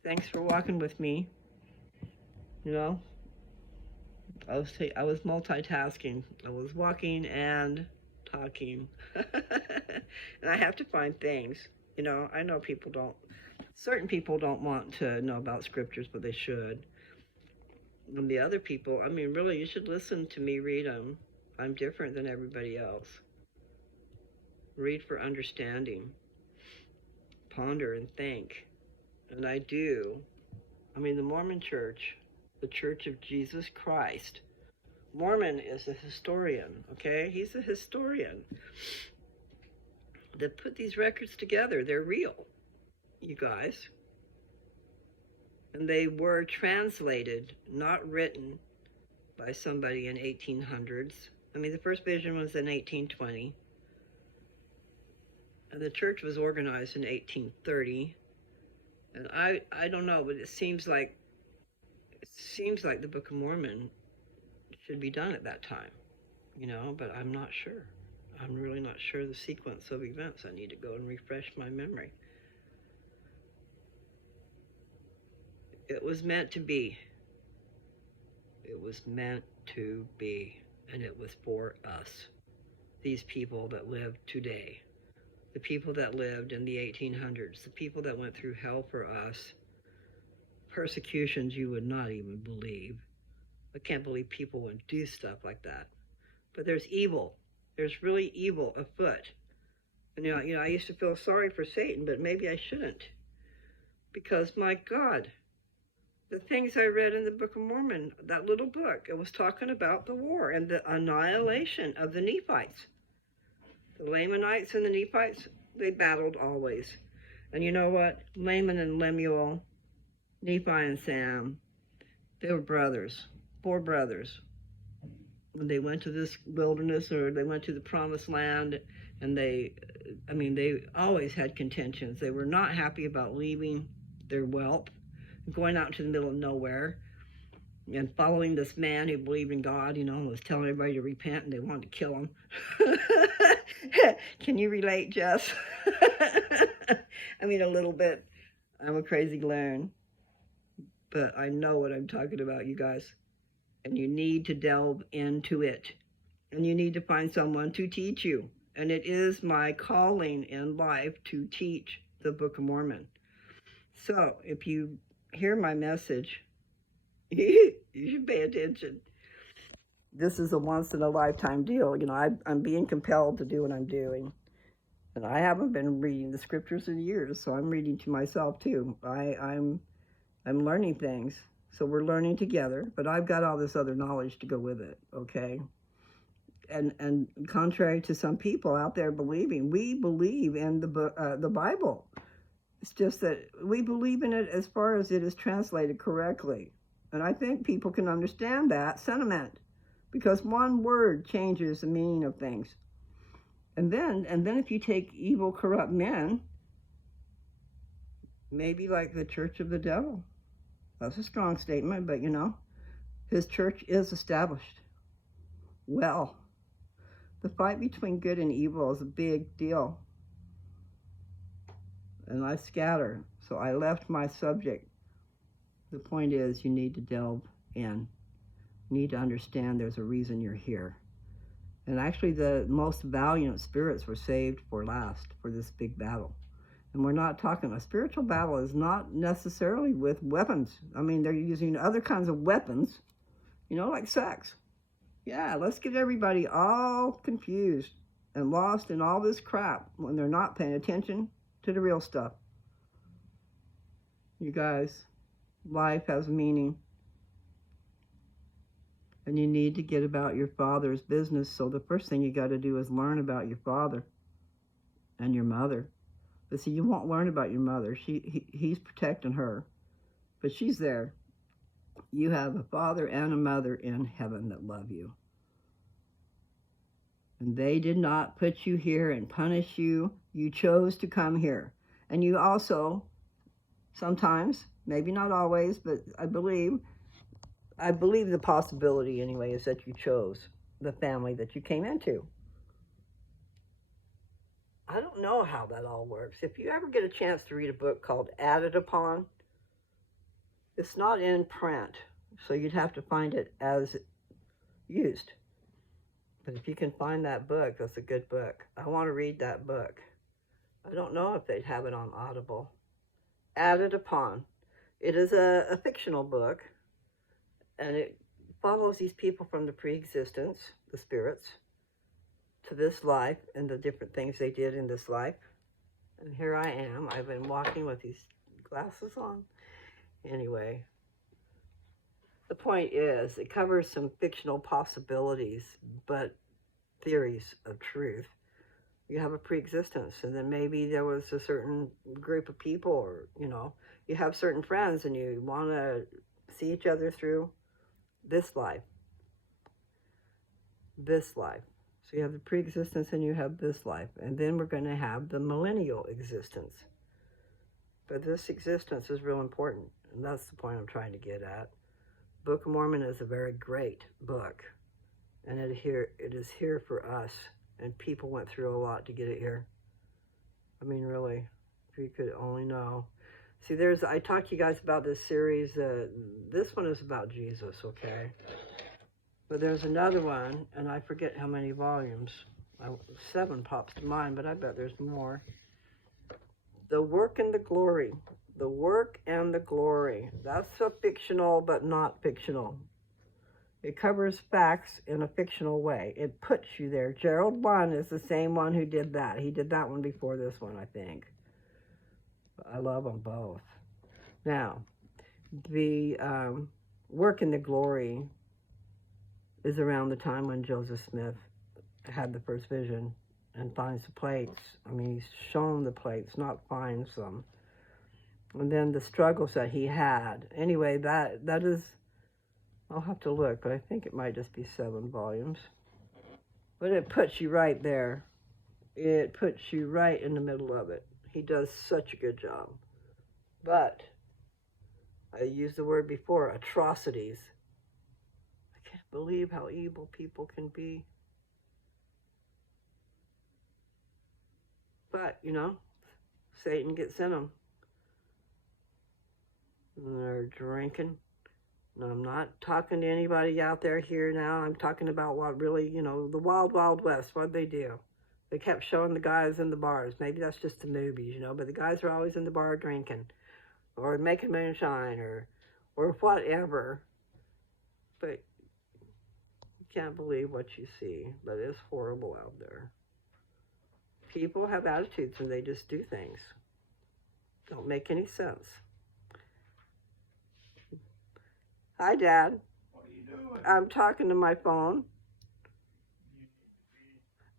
Thanks for walking with me. I was multitasking. I was walking and talking. And I have to find things. I know certain people don't want to know about scriptures, but they should. And the other people, I mean, really, you should listen to me read them. I'm different than everybody else. Read for understanding. Ponder and think. And I do. I mean, the Mormon Church, the Church of Jesus Christ. Mormon is a historian, okay? He's a historian. That put these records together. They're real, you guys. And they were translated, not written by somebody in 1800s. I mean, the first vision was in 1820. And the church was organized in 1830. And I don't know, but it seems like the Book of Mormon should be done at that time, but I'm not sure. I'm really not sure the sequence of events. I need to go and refresh my memory. It was meant to be. It was meant to be, and it was for us, these people that live today, the people that lived in the 1800s, the people that went through hell for us, persecutions you would not even believe. I can't believe people would do stuff like that. But there's evil There's really evil afoot. And, I used to feel sorry for Satan, but maybe I shouldn't. Because, my God, the things I read in the Book of Mormon, that little book, it was talking about the war and the annihilation of the Nephites. The Lamanites and the Nephites, they battled always. And you know what? Laman and Lemuel, Nephi and Sam, they were brothers, 4 brothers. When they went to this wilderness, or they went to the promised land, and they always had contentions. They were not happy about leaving their wealth, going out into the middle of nowhere, and following this man who believed in God, and was telling everybody to repent, and they wanted to kill him. Can you relate, Jess? A little bit. I'm a crazy loon, but I know what I'm talking about, you guys. And you need to delve into it. And you need to find someone to teach you. And it is my calling in life to teach the Book of Mormon. So if you hear my message, you should pay attention. This is a once-in-a-lifetime deal. I'm being compelled to do what I'm doing. And I haven't been reading the scriptures in years, so I'm reading to myself too. I'm learning things. So we're learning together, but I've got all this other knowledge to go with it, okay? And contrary to some people out there believing, we believe in the Bible. It's just that we believe in it as far as it is translated correctly. And I think people can understand that sentiment, because one word changes the meaning of things. And then if you take evil, corrupt men, maybe like the Church of the Devil. That's a strong statement, but his church is established. Well, the fight between good and evil is a big deal. And I scatter, so I left my subject. The point is, you need to delve in. You need to understand there's a reason you're here. And actually, the most valiant spirits were saved for last, for this big battle. And we're not talking, a spiritual battle is not necessarily with weapons. They're using other kinds of weapons, like sex. Yeah, let's get everybody all confused and lost in all this crap when they're not paying attention to the real stuff. You guys, life has meaning. And you need to get about your Father's business. So the first thing you got to do is learn about your father and your mother. But see, you won't learn about your mother. He's protecting her, but she's there. You have a father and a mother in heaven that love you. And they did not put you here and punish you. You chose to come here. And you also, sometimes, maybe not always, but I believe the possibility anyway is that you chose the family that you came into. I don't know how that all works. If you ever get a chance to read a book called Added Upon, it's not in print, so you'd have to find it as used. But if you can find that book, that's a good book. I want to read that book. I don't know if they'd have it on Audible. Added Upon. It is a fictional book, and it follows these people from the pre-existence, the spirits, to this life and the different things they did in this life. And here I am. I've been walking with these glasses on. Anyway, the point is, it covers some fictional possibilities, but theories of truth. You have a pre-existence, and then maybe there was a certain group of people, or, you have certain friends, and you want to see each other through this life. This life. So you have the pre-existence and you have this life. And then we're going to have the millennial existence. But this existence is real important. And that's the point I'm trying to get at. Book of Mormon is a very great book. And it is here for us. And people went through a lot to get it here. Really, if you could only know. See, I talked to you guys about this series. This one is about Jesus, okay? But there's another one, and I forget how many volumes. 7 pops to mind, but I bet there's more. The Work and the Glory. The Work and the Glory. That's a fictional, but not fictional. It covers facts in a fictional way. It puts you there. Gerald One is the same one who did that. He did that one before this one, I think. I love them both. Now, the Work in the Glory is around the time when Joseph Smith had the first vision and finds the plates. I mean, he's shown the plates, not finds them. And then the struggles that he had. Anyway, that is, I'll have to look, but I think it might just be 7 volumes. But it puts you right there. It puts you right in the middle of it. He does such a good job. But, I used the word before, atrocities. I can't believe how evil people can be. But, you know, Satan gets in them. And they're drinking. And I'm not talking to anybody out there here now. I'm talking about what really, you know, the wild, wild west. What'd they do? They kept showing the guys in the bars. Maybe that's just the movies, you know, but the guys are always in the bar drinking or making moonshine or whatever. But you can't believe what you see, but it's horrible out there. People have attitudes and they just do things. Don't make any sense. Hi, Dad. What are you doing? I'm talking to my phone.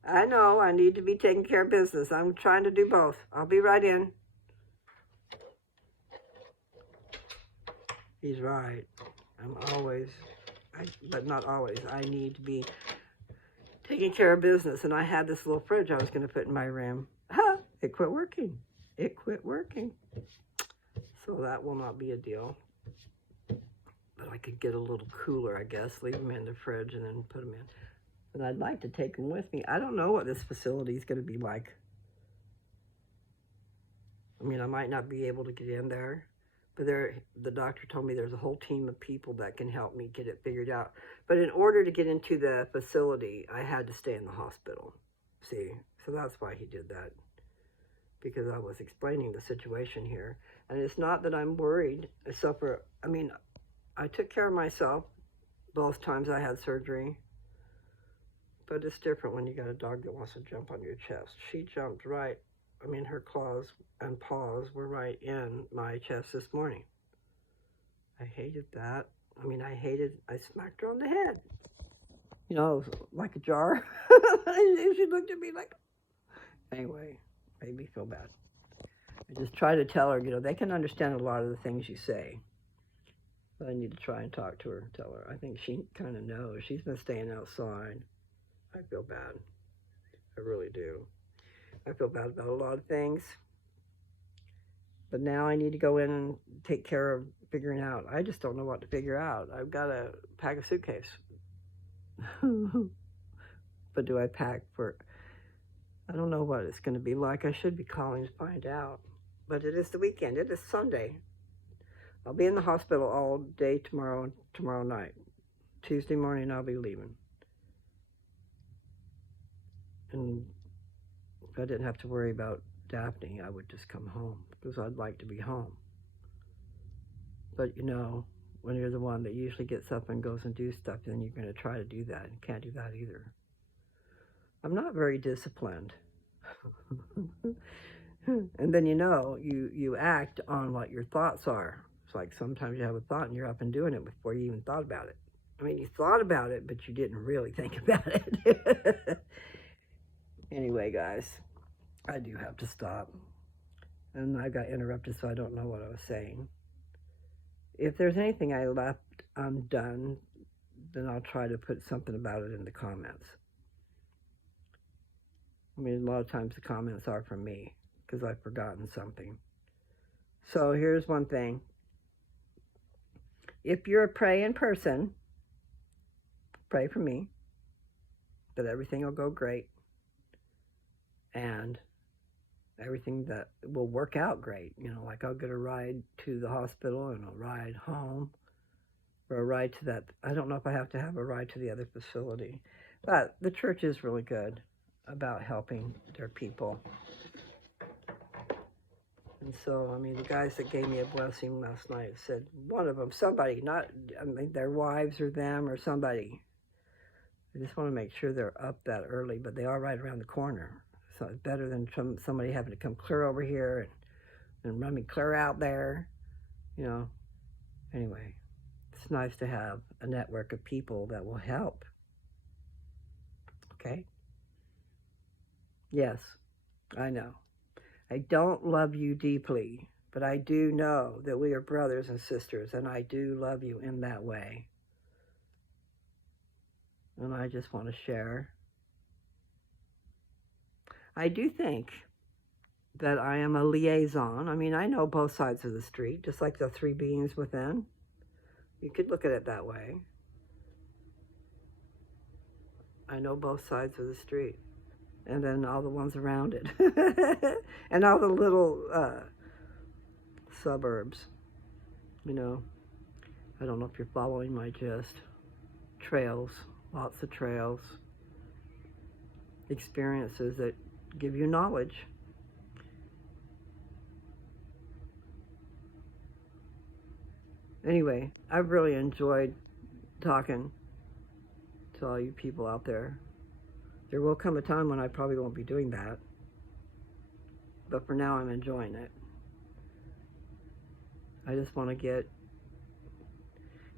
I know, I need to be taking care of business. I'm trying to do both. I'll be right in. He's right. I'm always, but not always, I need to be taking care of business. And I had this little fridge I was going to put in my room. Ha! It quit working. It quit working. So that will not be a deal. But I could get a little cooler, I guess, leave them in the fridge and then put them in. But I'd like to take them with me. I don't know what this facility is going to be like. I mean, I might not be able to get in there. But the doctor told me there's a whole team of people that can help me get it figured out. But in order to get into the facility, I had to stay in the hospital. See? So that's why he did that. Because I was explaining the situation here. And it's not that I'm worried. I took care of myself both times I had surgery. But it's different when you got a dog that wants to jump on your chest. She jumped right. Her claws and paws were right in my chest this morning. I hated that. I smacked her on the head. You know, like a jar. She looked at me like, anyway, made me feel bad. I just try to tell her, you know, they can understand a lot of the things you say. But I need to try and talk to her, tell her. I think she kind of knows. She's been staying outside. I feel bad. I really do. I feel bad about a lot of things. But now I need to go in and take care of figuring out. I just don't know what to figure out. I've got to pack a suitcase. But do I pack for... I don't know what it's going to be like. I should be calling to find out. But it is the weekend. It is Sunday. I'll be in the hospital all day tomorrow and tomorrow night. Tuesday morning I'll be leaving. And if I didn't have to worry about Daphne, I would just come home because I'd like to be home. But you know, when you're the one that usually gets up and goes and do stuff, then you're going to try to do that. You can't do that either. I'm not very disciplined. And then you act on what your thoughts are. It's like sometimes you have a thought and you're up and doing it before you even thought about it. You thought about it, but you didn't really think about it. Anyway, guys, I do have to stop. And I got interrupted, so I don't know what I was saying. If there's anything I left undone, then I'll try to put something about it in the comments. A lot of times the comments are from me, because I've forgotten something. So here's one thing. If you're a praying person, pray for me, that everything will go great. And everything that will work out great. Like I'll get a ride to the hospital and a ride home. Or a ride to that. I don't know if I have to have a ride to the other facility. But the church is really good about helping their people. And so, I mean, the guys that gave me a blessing last night said, one of them, somebody, not, I mean, their wives or them or somebody. I just want to make sure they're up that early, but they are right around the corner. So it's better than somebody having to come clear over here and run me clear out there, you know. Anyway, it's nice to have a network of people that will help. Okay? Yes, I know. I don't love you deeply, but I do know that we are brothers and sisters, and I do love you in that way. And I just want to share. I do think that I am a liaison. I mean, I know both sides of the street, just like the three beings within. You could look at it that way. I know both sides of the street. And then all the ones around it. And all the little suburbs. You know, I don't know if you're following my gist. Trails, lots of trails. Experiences that give you knowledge. Anyway, I've really enjoyed talking to all you people out there. There will come a time when I probably won't be doing that. But for now, I'm enjoying it. I just want to get,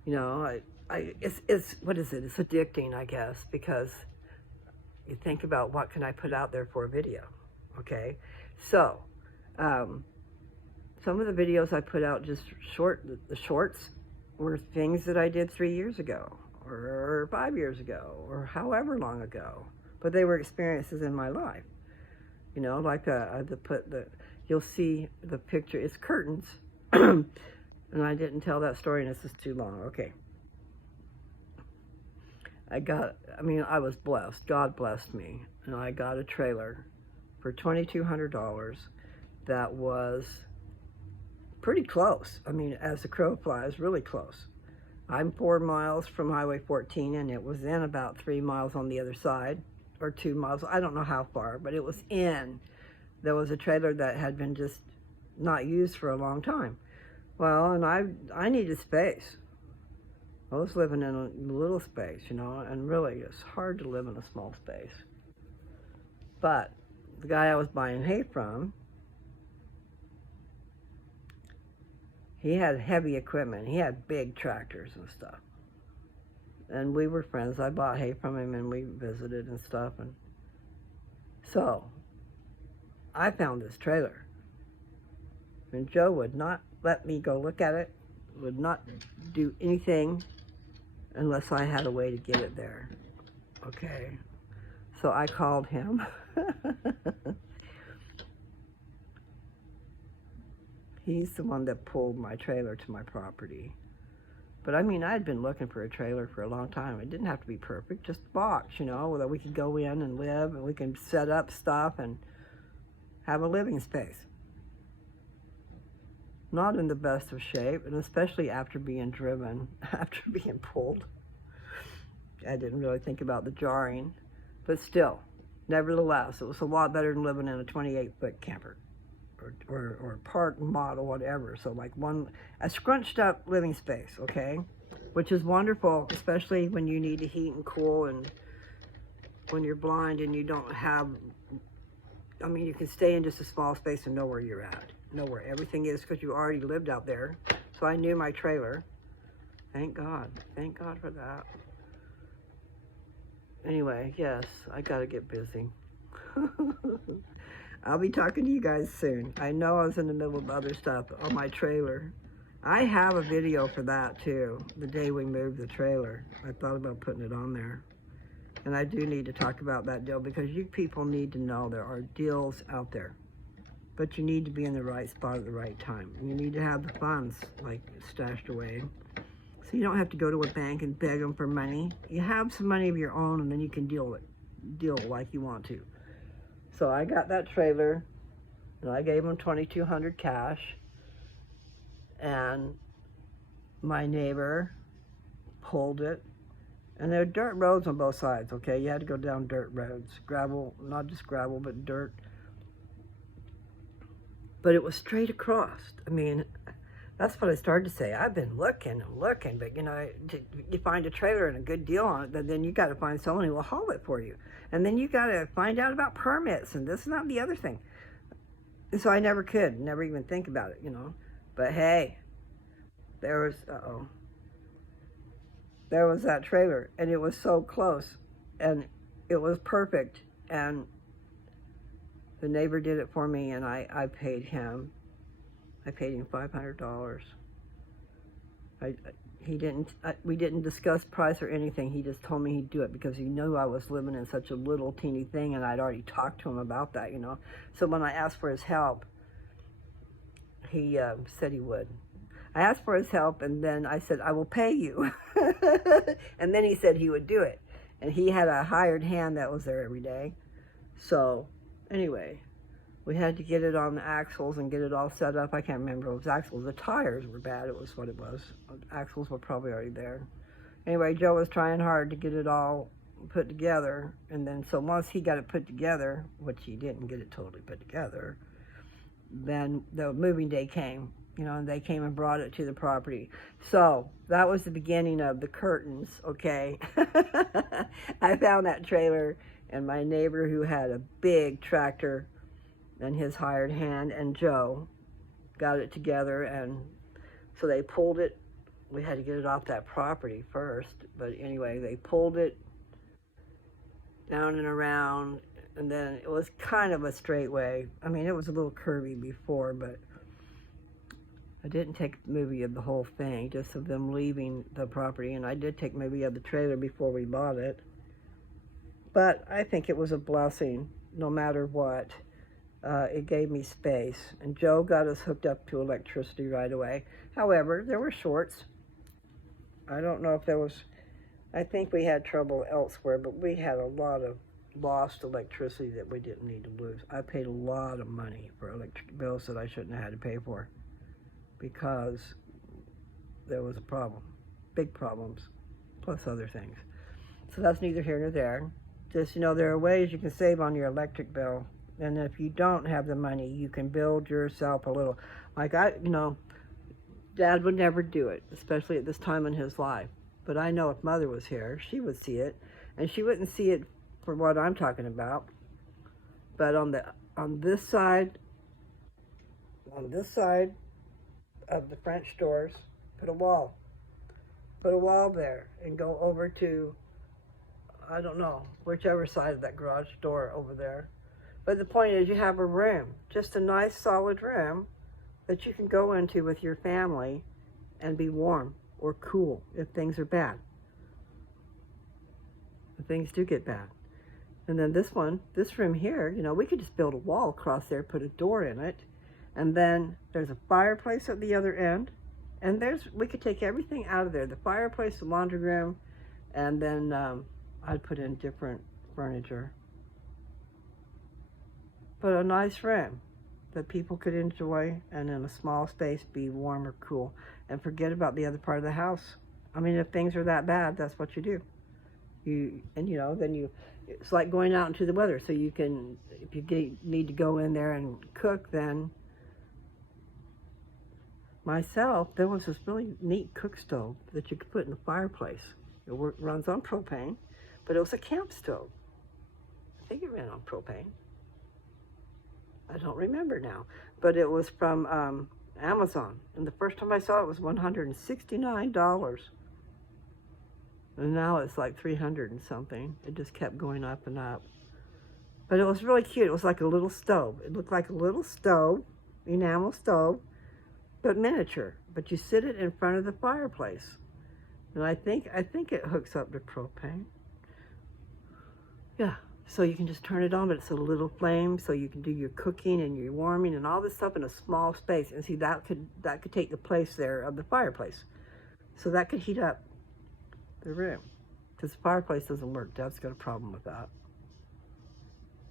you know, it's what is it? It's addicting, I guess, because you think about what can I put out there for a video, okay? So, some of the videos I put out just the shorts were things that I did 3 years ago, or 5 years ago, or however long ago. But they were experiences in my life. You know, like you'll see the picture, it's curtains. And I didn't tell that story, and this is too long. Okay. I was blessed. God blessed me. And I got a trailer for $2,200 that was pretty close. I mean, as the crow flies, really close. I'm 4 miles from Highway 14, and it was in about 3 miles on the other side. Or 2 miles, I don't know how far, but it was in. There was a trailer that had been just not used for a long time. Well, and I needed space. I was living in a little space, you know, and really it's hard to live in a small space. But the guy I was buying hay from, he had heavy equipment. He had big tractors and stuff. And we were friends. I bought hay from him and we visited and stuff. And so I found this trailer. And Joe would not let me go look at it, would not do anything unless I had a way to get it there. Okay. So I called him. He's the one that pulled my trailer to my property. But I mean, I had been looking for a trailer for a long time. It didn't have to be perfect, just a box, you know, that we could go in and live, and we can set up stuff and have a living space. Not in the best of shape, and especially after being driven, after being pulled. I didn't really think about the jarring, but still, nevertheless, it was a lot better than living in a 28-foot camper. Or park model, whatever. So like a scrunched up living space, okay? Which is wonderful, especially when you need to heat and cool, and when you're blind and you don't have, I mean, you can stay in just a small space and know where you're at. Know where everything is, because you already lived out there. So I knew my trailer. Thank God. Thank God for that. Anyway, yes, I gotta get busy. I'll be talking to you guys soon. I know I was in the middle of other stuff on my trailer. I have a video for that too, the day we moved the trailer. I thought about putting it on there. And I do need to talk about that deal, because you people need to know there are deals out there. But you need to be in the right spot at the right time. You need to have the funds like stashed away. So you don't have to go to a bank and beg them for money. You have some money of your own, and then you can deal like you want to. So I got that trailer, and I gave him $2,200 cash, and my neighbor pulled it, and there are dirt roads on both sides, okay? You had to go down dirt roads, gravel, not just gravel, but dirt. but it was straight across. I mean, that's what I started to say. I've been looking and looking, but you find a trailer and a good deal on it, then you got to find someone who will haul it for you. And then you got to find out about permits and this and that and the other thing. And so I never could, never even think about it, But hey, there was, there was that trailer, and it was so close, and it was perfect, and the neighbor did it for me, and I paid him. I paid him $500. We didn't discuss price or anything. He just told me he'd do it because he knew I was living in such a little teeny thing, and I'd already talked to him about that, So when I asked for his help, he said he would. I asked for his help, and then I said, I will pay you. And then he said he would do it. And he had a hired hand that was there every day. So anyway, we had to get it on the axles and get it all set up. I can't remember if it was axles. The tires were bad. It was what it was. Axles were probably already there. Anyway, Joe was trying hard to get it all put together. And then so once he got it put together, which he didn't get it totally put together, then the moving day came. And they came and brought it to the property. So that was the beginning of the curtains, okay? I found that trailer, and my neighbor who had a big tractor and his hired hand and Joe got it together, and so they pulled it. We had to get it off that property first, but anyway, they pulled it down and around, and then it was kind of a straightway. I mean, it was a little curvy before, but I didn't take a movie of the whole thing, just of them leaving the property, and I did take a movie of the trailer before we bought it. But I think it was a blessing, no matter what. It gave me space, and Joe got us hooked up to electricity right away. However, there were shorts. I don't know if there was, I think we had trouble elsewhere, but we had a lot of lost electricity that we didn't need to lose. I paid a lot of money for electric bills that I shouldn't have had to pay for, because there was a problem, big problems, plus other things. So that's neither here nor there. Just, there are ways you can save on your electric bill. And if you don't have the money, you can build yourself a little. Like Dad would never do it, especially at this time in his life. But I know if Mother was here, she would see it. And she wouldn't see it for what I'm talking about. But on this side of the French doors, put a wall there, and go over to, I don't know, whichever side of that garage door over there. But the point is, you have a room, just a nice solid room that you can go into with your family and be warm or cool if things are bad. If things do get bad. And then this room here, we could just build a wall across there, put a door in it, and then there's a fireplace at the other end, and we could take everything out of there, the fireplace, the laundry room, and then I'd put in different furniture. But a nice room that people could enjoy, and in a small space be warm or cool, and forget about the other part of the house. I mean, if things are that bad, that's what you do. It's like going out into the weather, so you can, if you need to go in there and cook, then myself, there was this really neat cook stove that you could put in the fireplace. It runs on propane, but it was a camp stove. I think it ran on propane. I don't remember now, but it was from Amazon, and the first time I saw it was $169, and now it's like 300 and something. It just kept going up and up, but it was really cute. It was like a little stove. It looked like a little stove, enamel stove, but miniature. But you sit it in front of the fireplace, and I think it hooks up to propane. Yeah. So you can just turn it on, but it's a little flame, so you can do your cooking and your warming and all this stuff in a small space. And see, that could take the place there of the fireplace. So that could heat up the room, because the fireplace doesn't work. Dad's got a problem with that,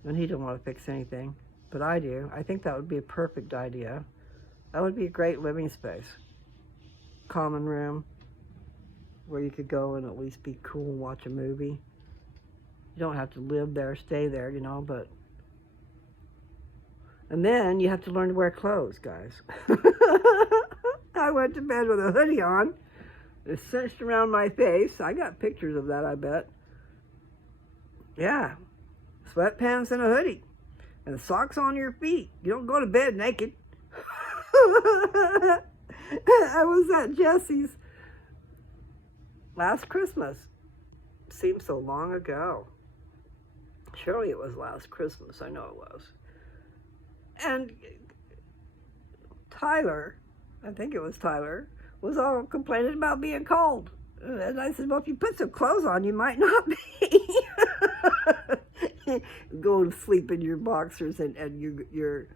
and he didn't want to fix anything, but I do. I think that would be a perfect idea. That would be a great living space. Common room where you could go and at least be cool and watch a movie. You don't have to live there, stay there, but And then you have to learn to wear clothes, guys. I went to bed with a hoodie on. It's cinched around my face. I got pictures of that, I bet. Yeah. Sweatpants and a hoodie. And socks on your feet. You don't go to bed naked. I was at Jesse's last Christmas. Seems so long ago. Surely it was last Christmas. I know it was. And Tyler, I think it was Tyler, was all complaining about being cold. And I said, well, if you put some clothes on, you might not be. Go to sleep in your boxers and your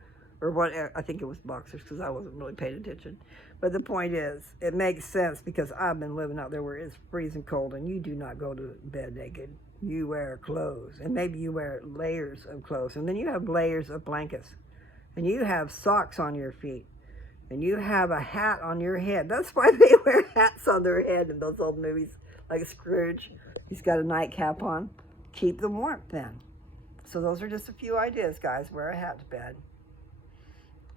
or what, I think it was boxers because I wasn't really paying attention. But the point is, it makes sense because I've been living out there where it's freezing cold and you do not go to bed naked. You wear clothes, and maybe you wear layers of clothes, and then you have layers of blankets, and you have socks on your feet, and you have a hat on your head. That's why they wear hats on their head in those old movies, like Scrooge. He's got a nightcap on. Keep them warm then. So those are just a few ideas, guys. Wear a hat to bed.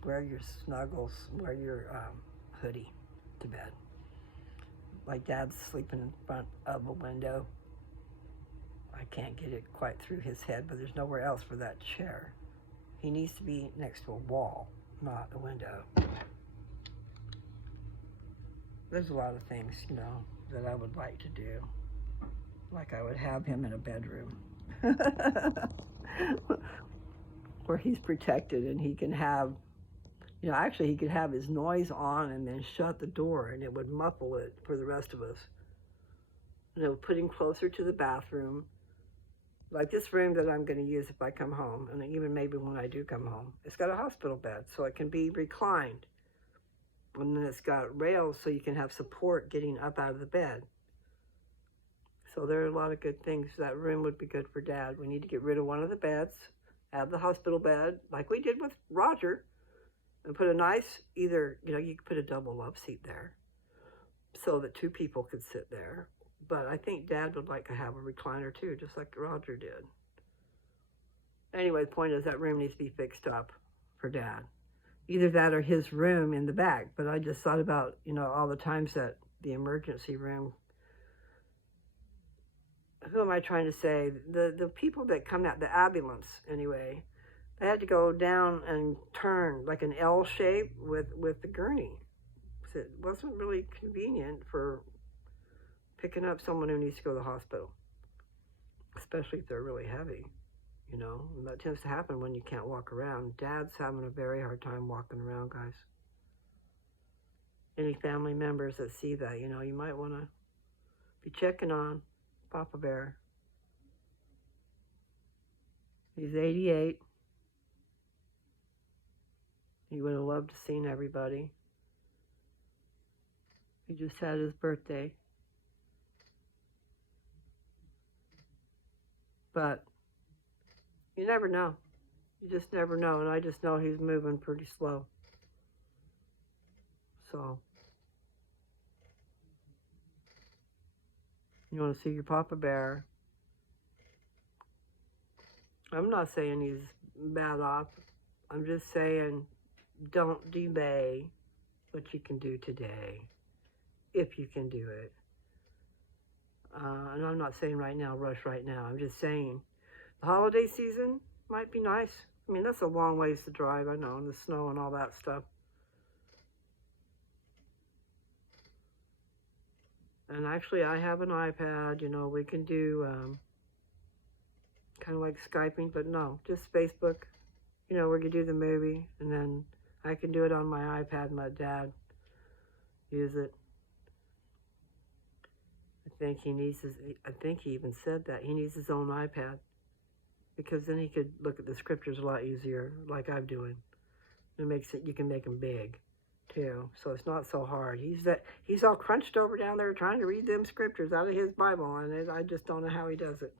Wear your snuggles. Wear your hoodie to bed. Like Dad's sleeping in front of a window. I can't get it quite through his head, but there's nowhere else for that chair. He needs to be next to a wall, not a window. There's a lot of things, you know, that I would like to do. Like I would have him in a bedroom where he's protected and he can have, you know, actually he could have his noise on and then shut the door and it would muffle it for the rest of us. You know, put him closer to the bathroom. Like this room that I'm going to use if I come home, and even maybe when I do come home, it's got a hospital bed, so it can be reclined. And then it's got rails so you can have support getting up out of the bed. So there are a lot of good things. That room would be good for Dad. We need to get rid of one of the beds, add the hospital bed, like we did with Roger, and put a nice, either, you know, you could put a double love seat there so that two people could sit there. But I think Dad would like to have a recliner too, just like Roger did. Anyway, the point is that room needs to be fixed up for Dad. Either that or his room in the back. But I just thought about, you know, all the times that the emergency room, who am I trying to say? The people that come out, the ambulance anyway, they had to go down and turn like an L shape with the gurney. So it wasn't really convenient for picking up someone who needs to go to the hospital, especially if they're really heavy, you know. And that tends to happen when you can't walk around. Dad's having a very hard time walking around, guys. Any family members that see that, you know, you might want to be checking on Papa Bear. He's 88. He would have loved to seen everybody. He just had his birthday. But you never know. You just never know. And I just know he's moving pretty slow. So, you want to see your Papa Bear? I'm not saying he's bad off. I'm just saying don't delay what you can do today, if you can do it. And I'm not saying right now, rush right now. I'm just saying the holiday season might be nice. I mean, that's a long ways to drive, I know, in the snow and all that stuff. And actually, I have an iPad, you know, we can do kind of like Skyping, but no, just Facebook. You know, we can do the movie, and then I can do it on my iPad and let Dad use it. I think he even said that. He needs his own iPad. Because then he could look at the scriptures a lot easier, like I'm doing. It makes it, you can make them big, too. So it's not so hard. He's all crunched over down there trying to read them scriptures out of his Bible, and I just don't know how he does it.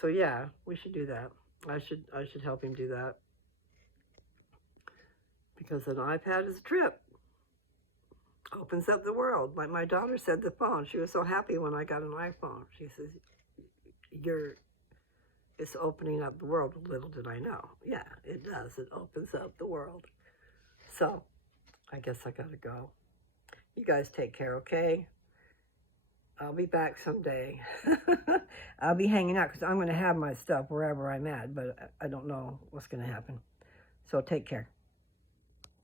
So yeah, we should do that. I should help him do that. Because an iPad is a trip. Opens up the world. Like my daughter said, the phone. She was so happy when I got an iPhone. She says, it's opening up the world. Little did I know. Yeah, it does. It opens up the world. So, I guess I gotta go. You guys take care, okay? I'll be back someday. I'll be hanging out because I'm going to have my stuff wherever I'm at, but I don't know what's going to happen. So take care.